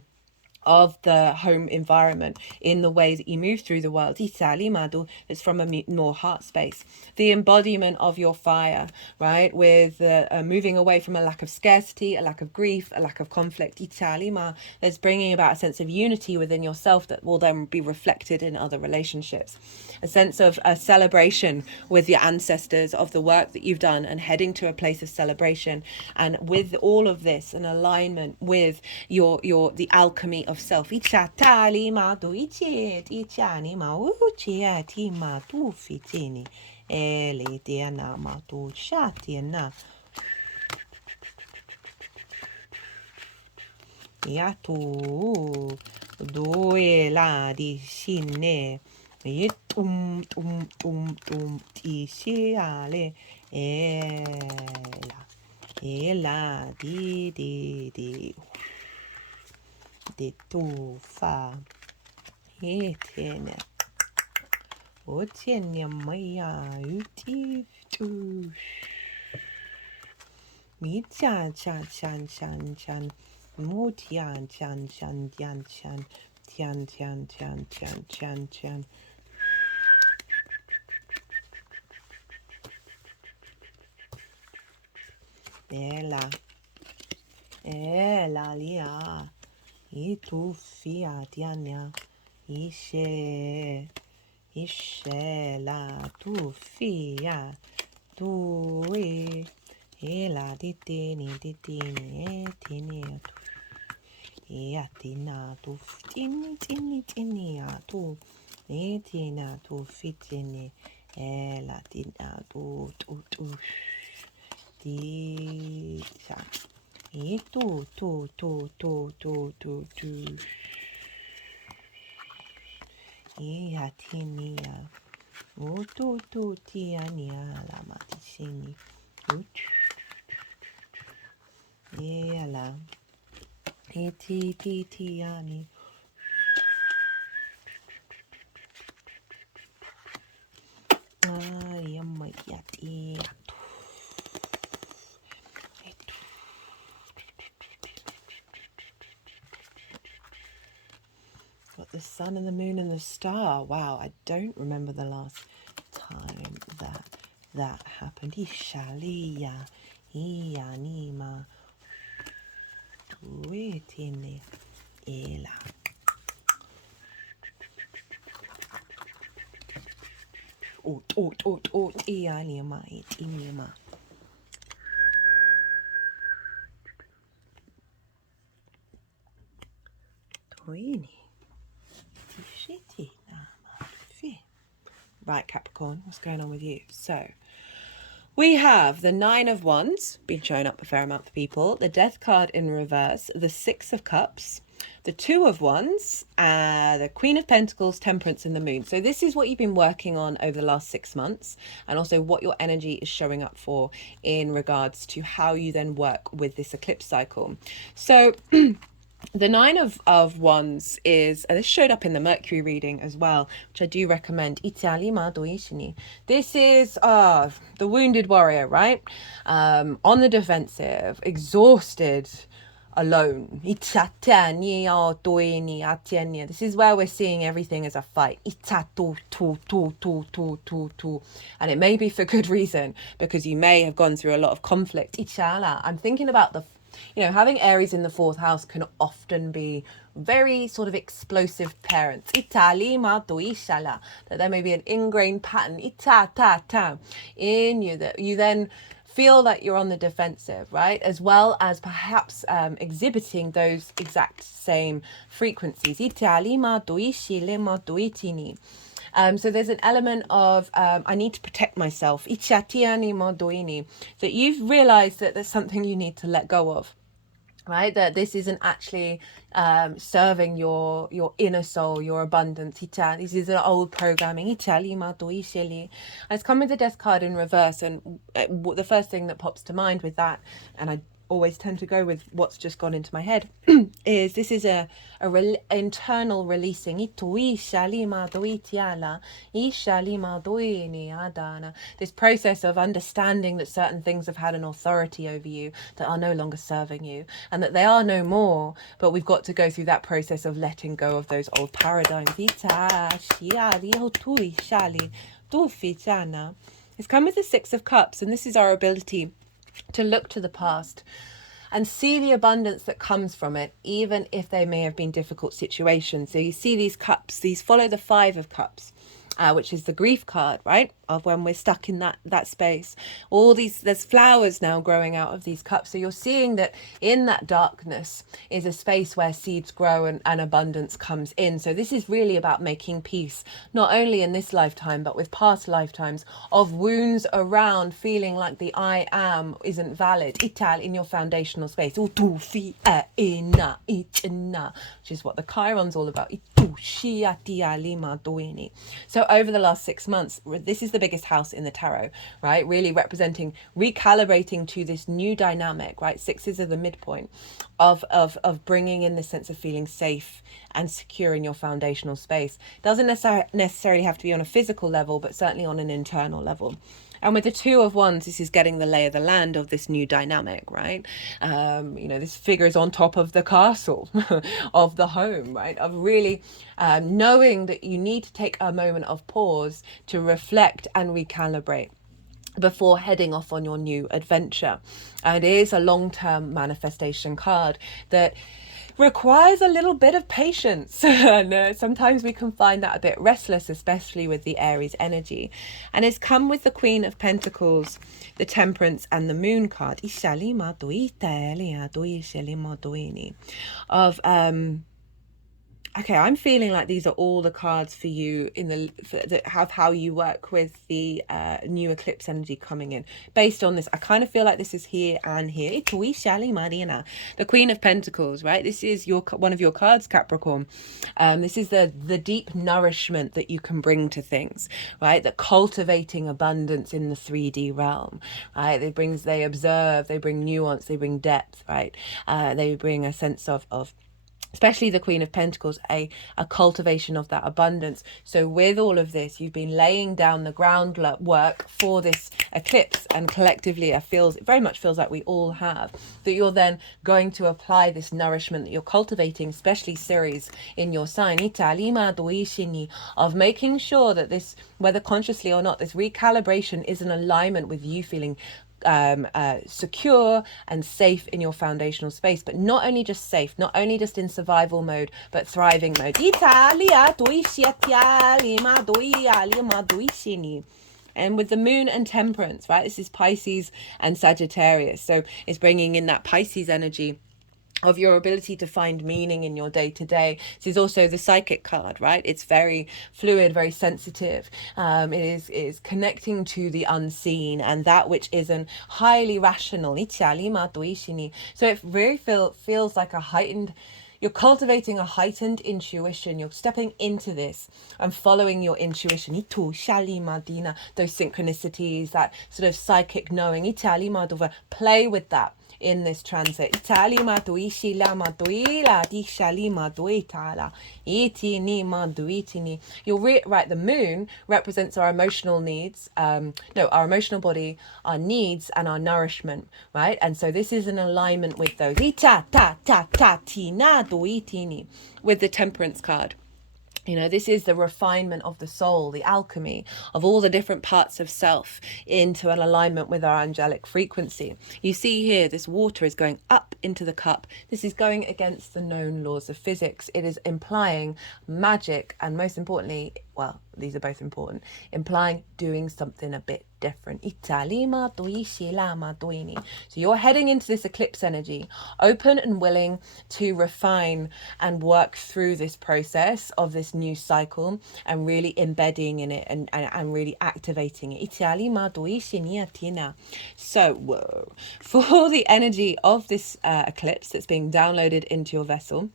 of the home environment in the way that you move through the world. It's from a more heart space. The embodiment of your fire, right? With moving away from a lack of scarcity, a lack of grief, a lack of conflict. That's bringing about a sense of unity within yourself that will then be reflected in other relationships. A sense of a celebration with your ancestors of the work that you've done and heading to a place of celebration. And with all of this, an alignment with the alchemy of self. Yato doe la di sine ti ale ela di tu fa etene otiene maya uti tu mi chan Mu tian chan chan tian chan tian tian tian tian tian tian. Ela lia. Tu fia tiania. Ishe la tu fia. Tu ela ditini etini. Atina tu tini tu etina tu fitini latina tu di sa tu atinia tu tiania la matisini la Eti Got the sun and the moon and the star. Wow, I don't remember the last time that happened. Ishalia, Ianima, Tuetine, Ela. Ianima, Itinima. Toini. Right, Capricorn, what's going on with you? So, we have the Nine of Wands, been showing up a fair amount for people, the Death card in reverse, the Six of Cups, the Two of Wands, the Queen of Pentacles, Temperance, and the Moon. So this is what you've been working on over the last 6 months, and also what your energy is showing up for in regards to how you then work with this eclipse cycle. So the Nine of Wands is, this showed up in the Mercury reading as well, which I do recommend. This is the wounded warrior, right? On the defensive, exhausted, alone. This is where we're seeing everything as a fight. And it may be for good reason, because you may have gone through a lot of conflict. I'm thinking about having Aries in the 4th house can often be very sort of explosive parents. That there may be an ingrained pattern in you that you then feel that you're on the defensive, right? As well as perhaps exhibiting those exact same frequencies. So there's an element of I need to protect myself, that you've realized that there's something you need to let go of, right? That this isn't actually serving your inner soul, your abundance. This is an old programming. And it's come with the Death card in reverse, and the first thing that pops to mind with that, and I always tend to go with what's just gone into my head, is this is a internal releasing. This process of understanding that certain things have had an authority over you that are no longer serving you, and that they are no more, but we've got to go through that process of letting go of those old paradigms. It's come with the Six of Cups, and this is our ability to look to the past and see the abundance that comes from it, even if they may have been difficult situations. So you see these cups, these follow the Five of Cups, which is the grief card, right? Of when we're stuck in that space. All these, there's flowers now growing out of these cups. So you're seeing that in that darkness is a space where seeds grow and abundance comes in. So this is really about making peace, not only in this lifetime, but with past lifetimes of wounds around feeling like the I am isn't valid. Ital in your foundational space. Which is what the Chiron's all about. So over the last 6 months, this is the biggest house in the tarot, right? Really representing recalibrating to this new dynamic, right? Sixes are the midpoint of bringing in the sense of feeling safe and secure in your foundational space. Doesn't necessarily have to be on a physical level, but certainly on an internal level. And with the Two of Wands, this is getting the lay of the land of this new dynamic, right? This figure is on top of the castle of the home, right? Of really knowing that you need to take a moment of pause to reflect and recalibrate before heading off on your new adventure. And it is a long-term manifestation card that requires a little bit of patience, and sometimes we can find that a bit restless, especially with the Aries energy. And it's come with the Queen of Pentacles, the Temperance, and the Moon card of okay, I'm feeling like these are all the cards for you that have how you work with the new eclipse energy coming in. Based on this, I kind of feel like this is here and here. The Queen of Pentacles, right? This is one of your cards, Capricorn. This is the deep nourishment that you can bring to things, right? That cultivating abundance in the 3D realm, right? They observe, they bring nuance, they bring depth, right? They bring a sense of especially the Queen of Pentacles, a cultivation of that abundance. So with all of this, you've been laying down the groundwork for this eclipse, and collectively it very much feels like we all have, that you're then going to apply this nourishment that you're cultivating, especially Ceres in your sign, of making sure that this, whether consciously or not, this recalibration is in alignment with you feeling secure and safe in your foundational space, but not only just safe, not only just in survival mode, but thriving mode. And with the Moon and Temperance, right, this is Pisces and Sagittarius, so it's bringing in that Pisces energy of your ability to find meaning in your day-to-day. This is also the Psychic card, right? It's very fluid, very sensitive. It is connecting to the unseen and that which isn't highly rational. So it really feels like you're cultivating a heightened intuition. You're stepping into this and following your intuition. Those synchronicities, that sort of psychic knowing. Play with that in this transit. The Moon represents our emotional needs, our emotional body, our needs, and our nourishment, right? And so this is an alignment with those. With the Temperance card. This is the refinement of the soul, the alchemy of all the different parts of self into an alignment with our angelic frequency. You see here, this water is going up into the cup. This is going against the known laws of physics. It is implying magic, and most importantly, well, these are both important, implying doing something a bit different. So you're heading into this eclipse energy, open and willing to refine and work through this process of this new cycle and really embedding in it and really activating it. So for the energy of this eclipse that's being downloaded into your vessel,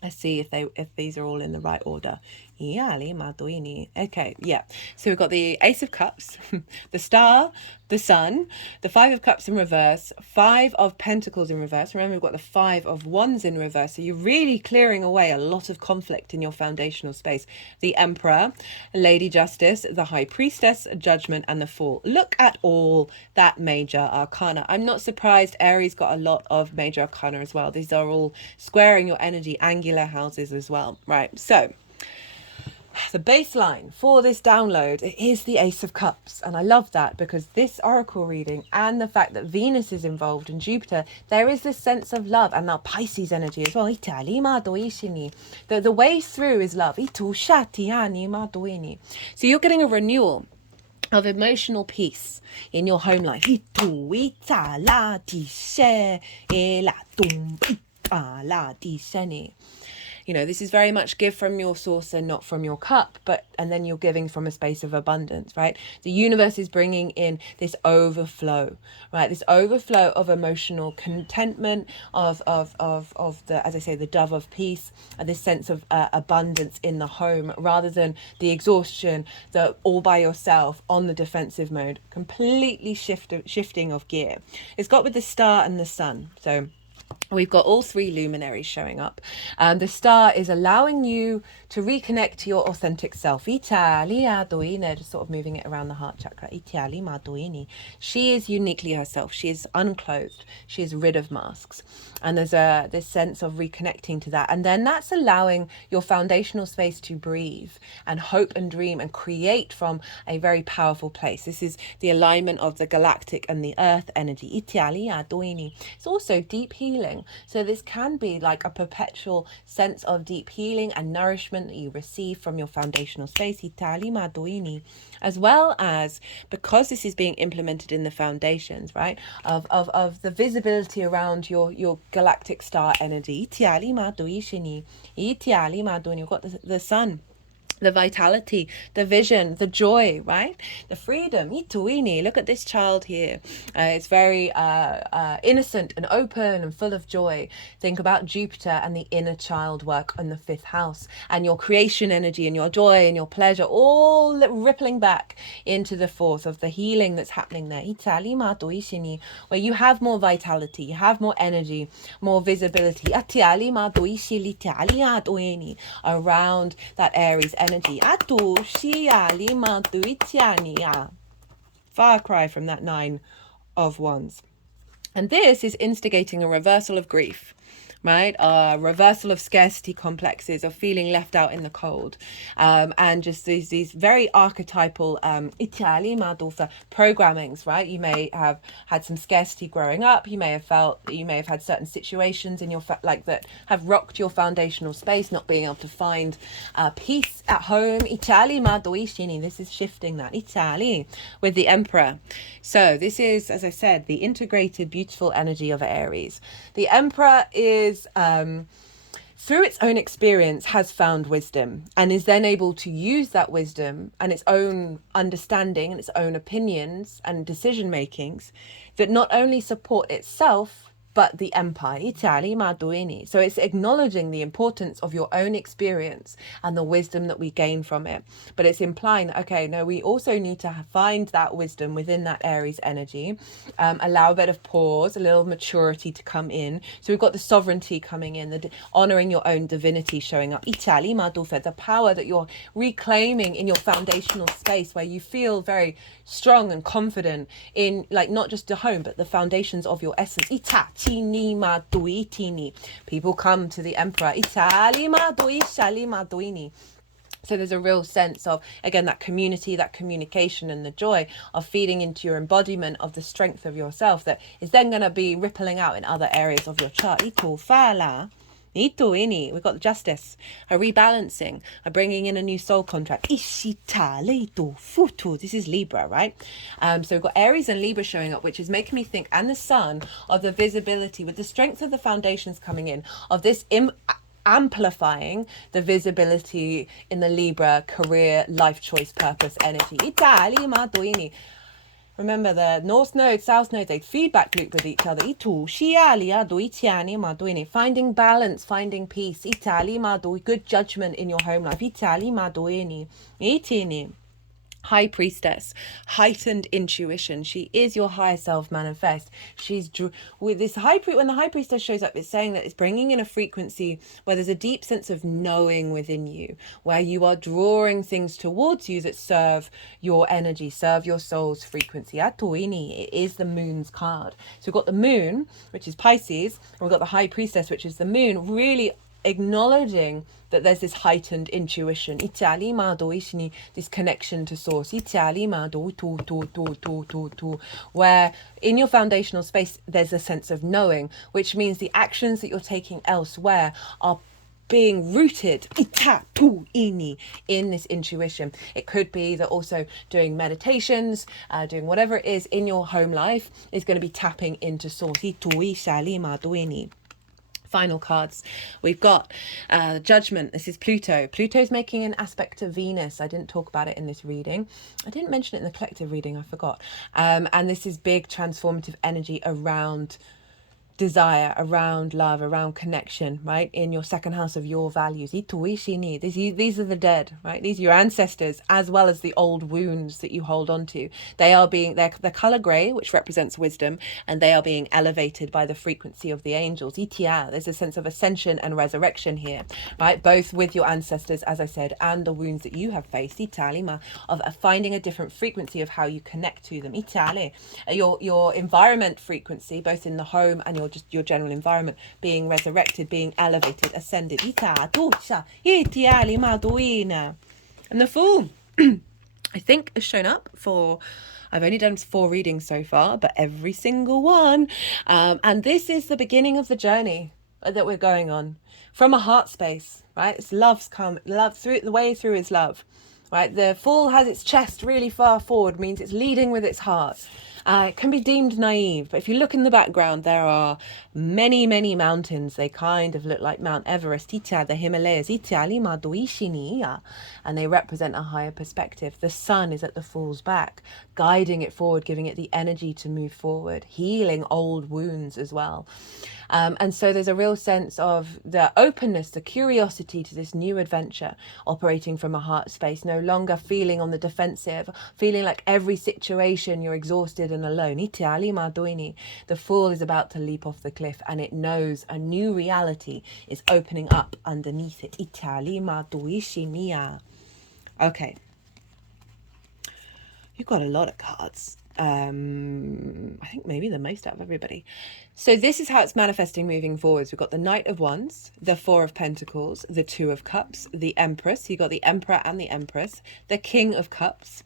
let's see if these are all in the right order. Okay, yeah. So we've got the Ace of Cups, the Star, the Sun, the Five of Cups in reverse, Five of Pentacles in reverse. Remember, we've got the Five of Wands in reverse. So you're really clearing away a lot of conflict in your foundational space. The Emperor, Lady Justice, the High Priestess, Judgment, and the Fool. Look at all that major arcana. I'm not surprised Aries got a lot of major arcana as well. These are all squaring your energy, angular houses as well. Right, so the baseline for this download is the Ace of Cups, and I love that because this oracle reading and the fact that Venus is involved and Jupiter, there is this sense of love, and now Pisces energy as well. The way through is love. So you're getting a renewal of emotional peace in your home life. You know, this is very much give from your saucer, not from your cup, and then you're giving from a space of abundance, right? The universe is bringing in this overflow, right? This overflow of emotional contentment, of the, as I say, the dove of peace, this sense of abundance in the home, rather than the exhaustion, the all by yourself on the defensive mode, completely shifting of gear. It's got with the Star and the Sun. So we've got all three luminaries showing up. The Star is allowing you to reconnect to your authentic self. Just sort of moving it around the heart chakra. She is uniquely herself. She is unclothed. She is rid of masks. And there's this sense of reconnecting to that. And then that's allowing your foundational space to breathe and hope and dream and create from a very powerful place. This is the alignment of the galactic and the earth energy. It's also deep healing. So this can be like a perpetual sense of deep healing and nourishment that you receive from your foundational space, as well as, because this is being implemented in the foundations, right, of the visibility around your galactic star energy. You've got the sun, the vitality, the vision, the joy, right? The freedom. Look at this child here. It's very innocent and open and full of joy. Think about Jupiter and the inner child work in the 5th house, and your creation energy and your joy and your pleasure all rippling back into the 4th of the healing that's happening there. Where you have more vitality, you have more energy, more visibility around that Aries energy. Far cry from that 9 of Wands. And this is instigating a reversal of grief, right? A reversal of scarcity complexes, of feeling left out in the cold, and just these very archetypal programmings, right? You may have had some scarcity growing up. You may have had certain situations in your like that have rocked your foundational space, not being able to find peace at home. This is shifting that with the Emperor. So this is, as I said, the integrated, beautiful energy of Aries. The Emperor is through its own experience has found wisdom, and is then able to use that wisdom and its own understanding and its own opinions and decision makings that not only support itself but the empire. So it's acknowledging the importance of your own experience and the wisdom that we gain from it. But it's implying that, okay, no, we also need to find that wisdom within that Aries energy, allow a bit of pause, a little maturity to come in. So we've got the sovereignty coming in, the honoring your own divinity showing up. The power that you're reclaiming in your foundational space, where you feel very strong and confident in, like, not just the home, but the foundations of your essence. People come to the Emperor. So there's a real sense of, again, that community, that communication, and the joy of feeding into your embodiment of the strength of yourself that is then going to be rippling out in other areas of your chart. We've got the Justice, a rebalancing, a bringing in a new soul contract. This is Libra, right? So we've got Aries and Libra showing up, which is making me think, and the Sun, of the visibility with the strength of the foundations coming in, of this amplifying the visibility in the Libra career, life choice, purpose, energy. Remember, the North Node, South Node, they feedback loop with each other. Finding balance, finding peace. Good judgment in your home life. High priestess, heightened intuition. She is your higher self manifest. She's with this when the high priestess shows up, it's saying that it's bringing in a frequency where there's a deep sense of knowing within you, where you are drawing things towards you that serve your energy, serve your soul's frequency. It is the moon's card. So we've got the moon, which is Pisces, and we've got the high priestess, which is the moon, really acknowledging that there's this heightened intuition, this connection to source, where in your foundational space there's a sense of knowing, which means the actions that you're taking elsewhere are being rooted in this intuition. It could be that also doing meditations, doing whatever it is in your home life is going to be tapping into source. Final cards, we've got Judgment. This is Pluto. Pluto's making an aspect to Venus. I didn't talk about it in this reading. I didn't mention it in the collective reading, I forgot. And this is big transformative energy around desire, around love, around connection, right? In your second house of your values. These are the dead, right? These are your ancestors, as well as the old wounds that you hold on to. They're color gray, which represents wisdom, and they are being elevated by the frequency of the angels. There's a sense of ascension and resurrection here, right? Both with your ancestors, as I said, and the wounds that you have faced, of finding a different frequency of how you connect to them. Your environment frequency, both in the home and your general environment, being resurrected, being elevated, ascended. And the Fool, I think, has shown up for, I've only done 4 readings so far, but every single one. And this is the beginning of the journey that we're going on from a heart space, right? It's love through the way through is love, right? The Fool has its chest really far forward, means it's leading with its heart. It can be deemed naive, but if you look in the background, there are many, many mountains. They kind of look like Mount Everest, the Himalayas, and they represent a higher perspective. The sun is at the Fool's back, guiding it forward, giving it the energy to move forward, healing old wounds as well. And so there's a real sense of the openness, the curiosity to this new adventure, operating from a heart space, no longer feeling on the defensive, feeling like every situation you're exhausted and alone. The Fool is about to leap off the cliff, and it knows a new reality is opening up underneath it. Okay. You've got a lot of cards. I think maybe the most out of everybody. So this is how it's manifesting moving forwards. We've got the Knight of Wands, the 4 of Pentacles, the 2 of Cups, the Empress. You got the Emperor and the Empress, the King of Cups,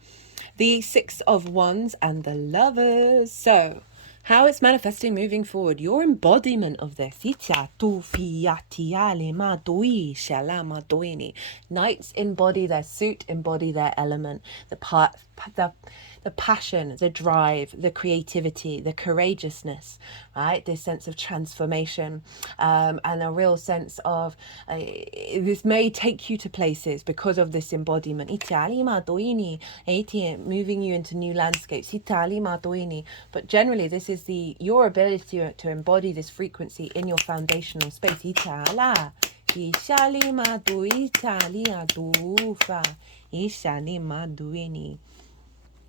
the 6 of Wands, and the Lovers. So how it's manifesting moving forward, your embodiment of this. Knights embody their suit, embody their element, the passion, the drive, the creativity, the courageousness, right? This sense of transformation, and a real sense of this may take you to places because of this embodiment. Moving you into new landscapes. But generally, this is your ability to embody this frequency in your foundational space.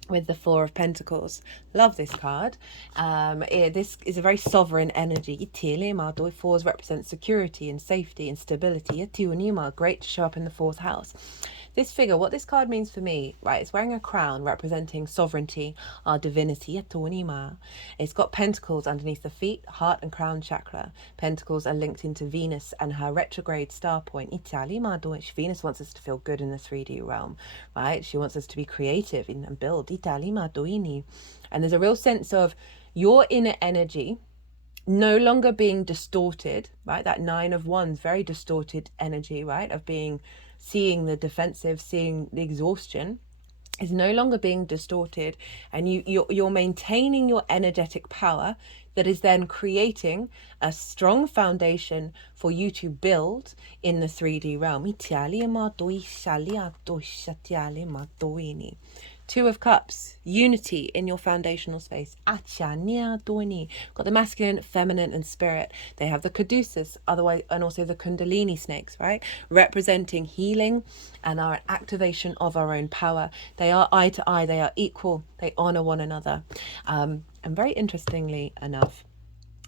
With the 4 of Pentacles. Love this card. This is a very sovereign energy. 4s represent security and safety and stability. Great to show up in the 4th house. This figure, what this card means for me, right, it's wearing a crown representing sovereignty, our divinity. It's got pentacles underneath the feet, heart and crown chakra. Pentacles are linked into Venus and her retrograde star point. Venus wants us to feel good in the 3D realm, right? She wants us to be creative and build. And there's a real sense of your inner energy no longer being distorted, right? That 9 of Wands, very distorted energy, right? Of seeing the defensive, seeing the exhaustion, is no longer being distorted, and you're maintaining your energetic power that is then creating a strong foundation for you to build in the 3D realm. Two of Cups, unity in your foundational space. Got the masculine, feminine, and spirit. They have the caduceus, otherwise, and also the kundalini snakes, right? Representing healing and our activation of our own power. They are eye to eye. They are equal. They honor one another. And very interestingly enough,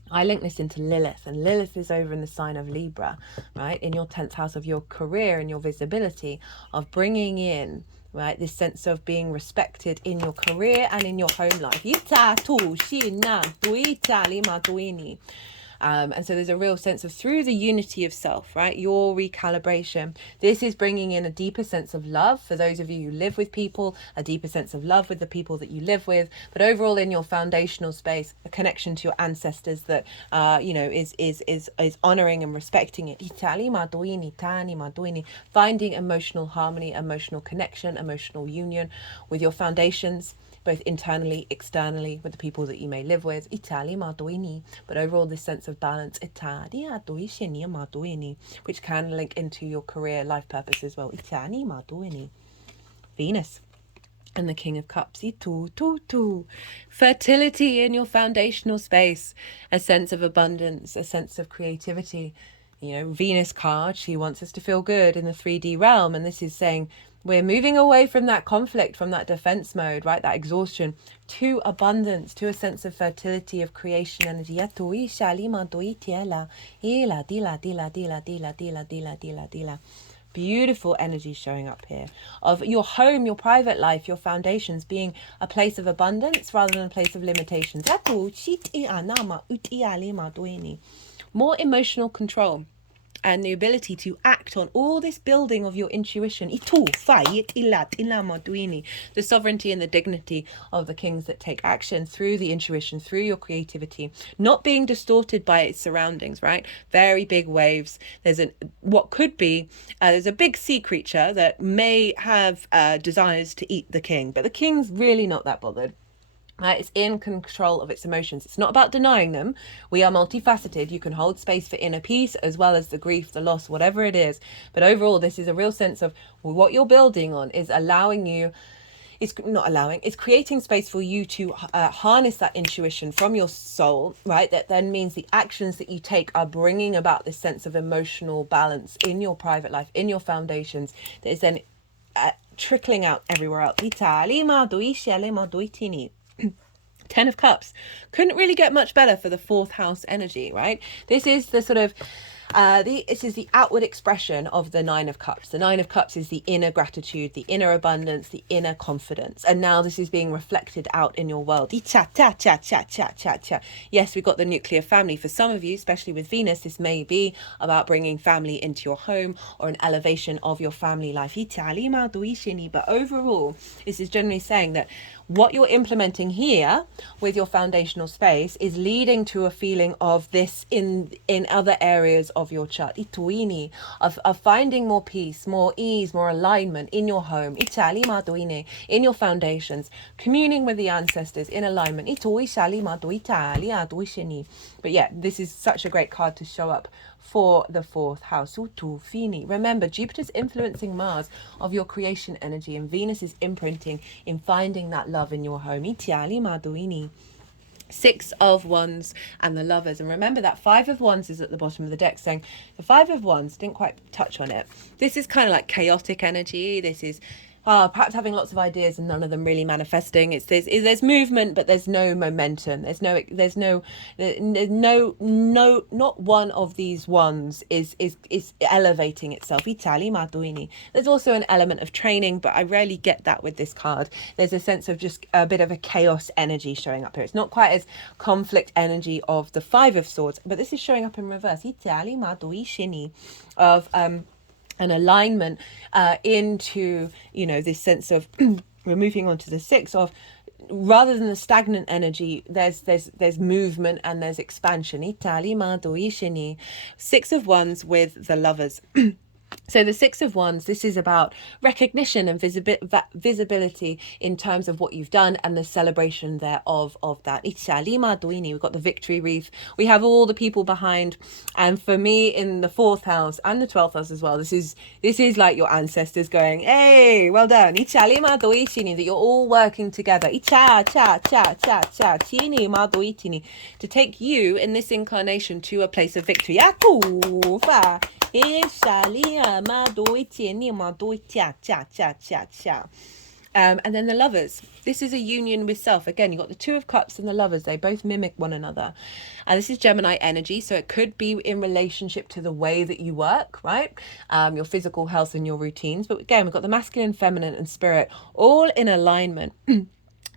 I link this into Lilith, and Lilith is over in the sign of Libra, right? In your 10th house of your career and your visibility, of bringing in, right, this sense of being respected in your career and in your home life. And so there's a real sense of, through the unity of self, right, your recalibration, this is bringing in a deeper sense of love for those of you who live with people, a deeper sense of love with the people that you live with, but overall in your foundational space, a connection to your ancestors that is honoring and respecting it. Finding emotional harmony, emotional connection, emotional union with your foundations, both internally, externally, with the people that you may live with. But overall, this sense of balance, which can link into your career, life purpose as well. Venus and the King of Cups. Fertility in your foundational space, a sense of abundance, a sense of creativity. Venus card, she wants us to feel good in the 3D realm. And this is saying, we're moving away from that conflict, from that defense mode, right? That exhaustion, to abundance, to a sense of fertility, of creation energy. Beautiful energy showing up here of your home, your private life, your foundations being a place of abundance rather than a place of limitations. More emotional control and the ability to act on all this building of your intuition. The sovereignty and the dignity of the kings that take action through the intuition, through your creativity, not being distorted by its surroundings, right? Very big waves. There's a big sea creature that may have desires to eat the king, but the king's really not that bothered. It's in control of its emotions. It's not about denying them. We are multifaceted. You can hold space for inner peace as well as the grief, the loss, whatever it is. But overall, this is a real sense of what you're building on is it's creating space for you to harness that intuition from your soul, right? That then means the actions that you take are bringing about this sense of emotional balance in your private life, in your foundations, that is then trickling out everywhere else. 10 of Cups. Couldn't really get much better for the 4th house energy, right? This is the sort of this is the outward expression of the 9 of Cups. The 9 of Cups is the inner gratitude, the inner abundance, the inner confidence. And now this is being reflected out in your world. Yes, we've got the nuclear family. For some of you, especially with Venus, this may be about bringing family into your home or an elevation of your family life. But overall, this is generally saying that what you're implementing here with your foundational space is leading to a feeling of this in other areas of your chart. Of finding more peace, more ease, more alignment in your home, in your foundations, communing with the ancestors in alignment. But yeah, this is such a great card to show up for the 4th house. Remember, Jupiter's influencing Mars of your creation energy, and Venus is imprinting in finding that love in your home. 6 of Wands and the Lovers. And remember that 5 of Wands is at the bottom of the deck, saying the 5 of Wands, didn't quite touch on it. This is kind of like chaotic energy. This is perhaps having lots of ideas and none of them really manifesting. There's movement, but there's no momentum. Not one of these ones is elevating itself. There's also an element of training, but I rarely get that with this card. There's a sense of just a bit of a chaos energy showing up here. It's not quite as conflict energy of the 5 of Swords, but this is showing up in reverse. Of an alignment into this sense of we're moving on to the 6 of, rather than the stagnant energy, there's movement and there's expansion. 6 of Wands with the Lovers. So the Six of Wands, this is about recognition and visibility in terms of what you've done and the celebration thereof of that. We've got the victory wreath. We have all the people behind. And for me, in the 4th house and the 12th house as well, this is like your ancestors going, hey, well done. That you're all working together. To take you in this incarnation to a place of victory. And then the Lovers. This is a union with self. Again, you've got the Two of Cups and the Lovers. They both mimic one another. And this is Gemini energy. So it could be in relationship to the way that you work, right? Your physical health and your routines. But again, we've got the masculine, feminine, and spirit all in alignment.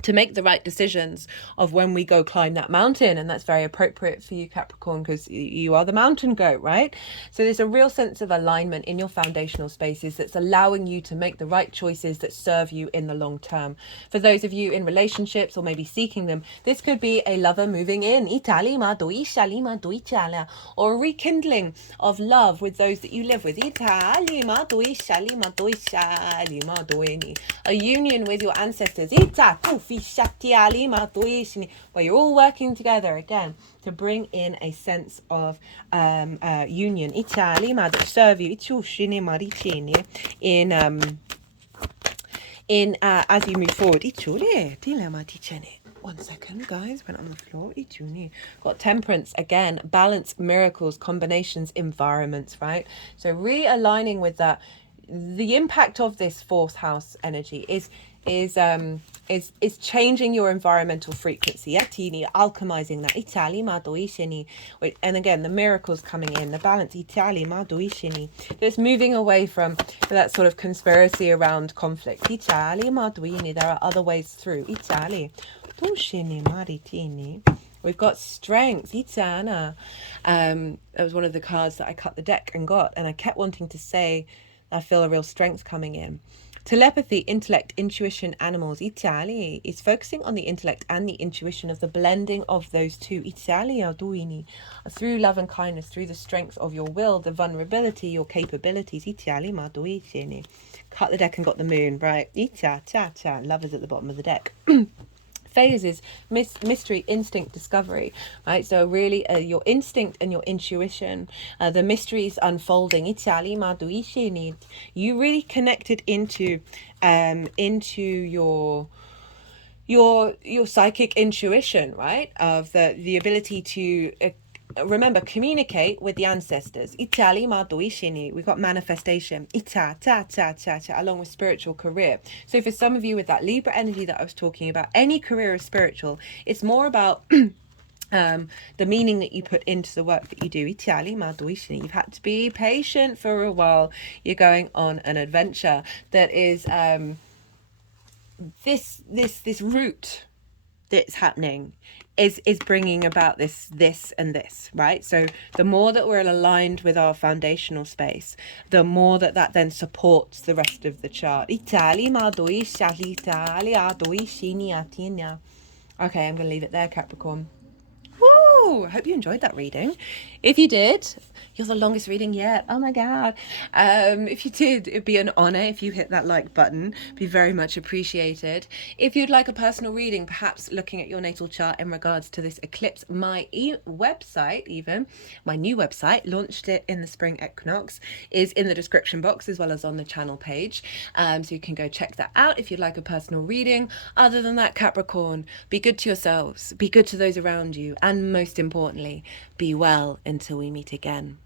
To make the right decisions of when we go climb that mountain. And that's very appropriate for you, Capricorn, because you are the mountain goat, right? So there's a real sense of alignment in your foundational spaces that's allowing you to make the right choices that serve you in the long term. For those of you in relationships or maybe seeking them, this could be a lover moving in, or a rekindling of love with those that you live with. A union with your ancestors, where you're all working together again to bring in a sense of union that serve you in as you move forward. One second, guys, went on the floor. Got Temperance again, balance, miracles, combinations, environments, right? So realigning with that. The impact of this 4th house energy is changing your environmental frequency. Alchemizing that. And again, the miracles coming in, the balance. There's moving away from that sort of conspiracy around conflict. There are other ways through. We've got Strength. That was one of the cards that I cut the deck and got, and I kept wanting to say I feel a real strength coming in. Telepathy, intellect, intuition, animals. It's focusing on the intellect and the intuition of the blending of those two. Through love and kindness, through the strength of your will, the vulnerability, your capabilities. Cut the deck and got the moon, right? Lovers at the bottom of the deck. Phases, mystery, instinct, discovery, right? So really your instinct and your intuition, the mysteries unfolding. You really connected into your psychic intuition, right? Of the ability to remember, communicate with the ancestors. We've got manifestation along with spiritual career. So for some of you with that Libra energy that I was talking about, any career is spiritual. It's more about the meaning that you put into the work that you do. You've had to be patient for a while. You're going on an adventure that is this route that's happening is bringing about this and this, right? So the more that we're aligned with our foundational space, the more that then supports the rest of the chart. Okay, I'm going to leave it there, Capricorn. Woo! Hope you enjoyed that reading. If you did, you're the longest reading yet. Oh my god. If you did, it'd be an honor if you hit that like button. Be very much appreciated. If you'd like a personal reading, perhaps looking at your natal chart in regards to this eclipse, my website, even my new website, launched it in the spring equinox, is in the description box as well as on the channel page. So you can go check that out if you'd like a personal reading. Other than that, Capricorn, be good to yourselves, be good to those around you, and most importantly, be well until we meet again.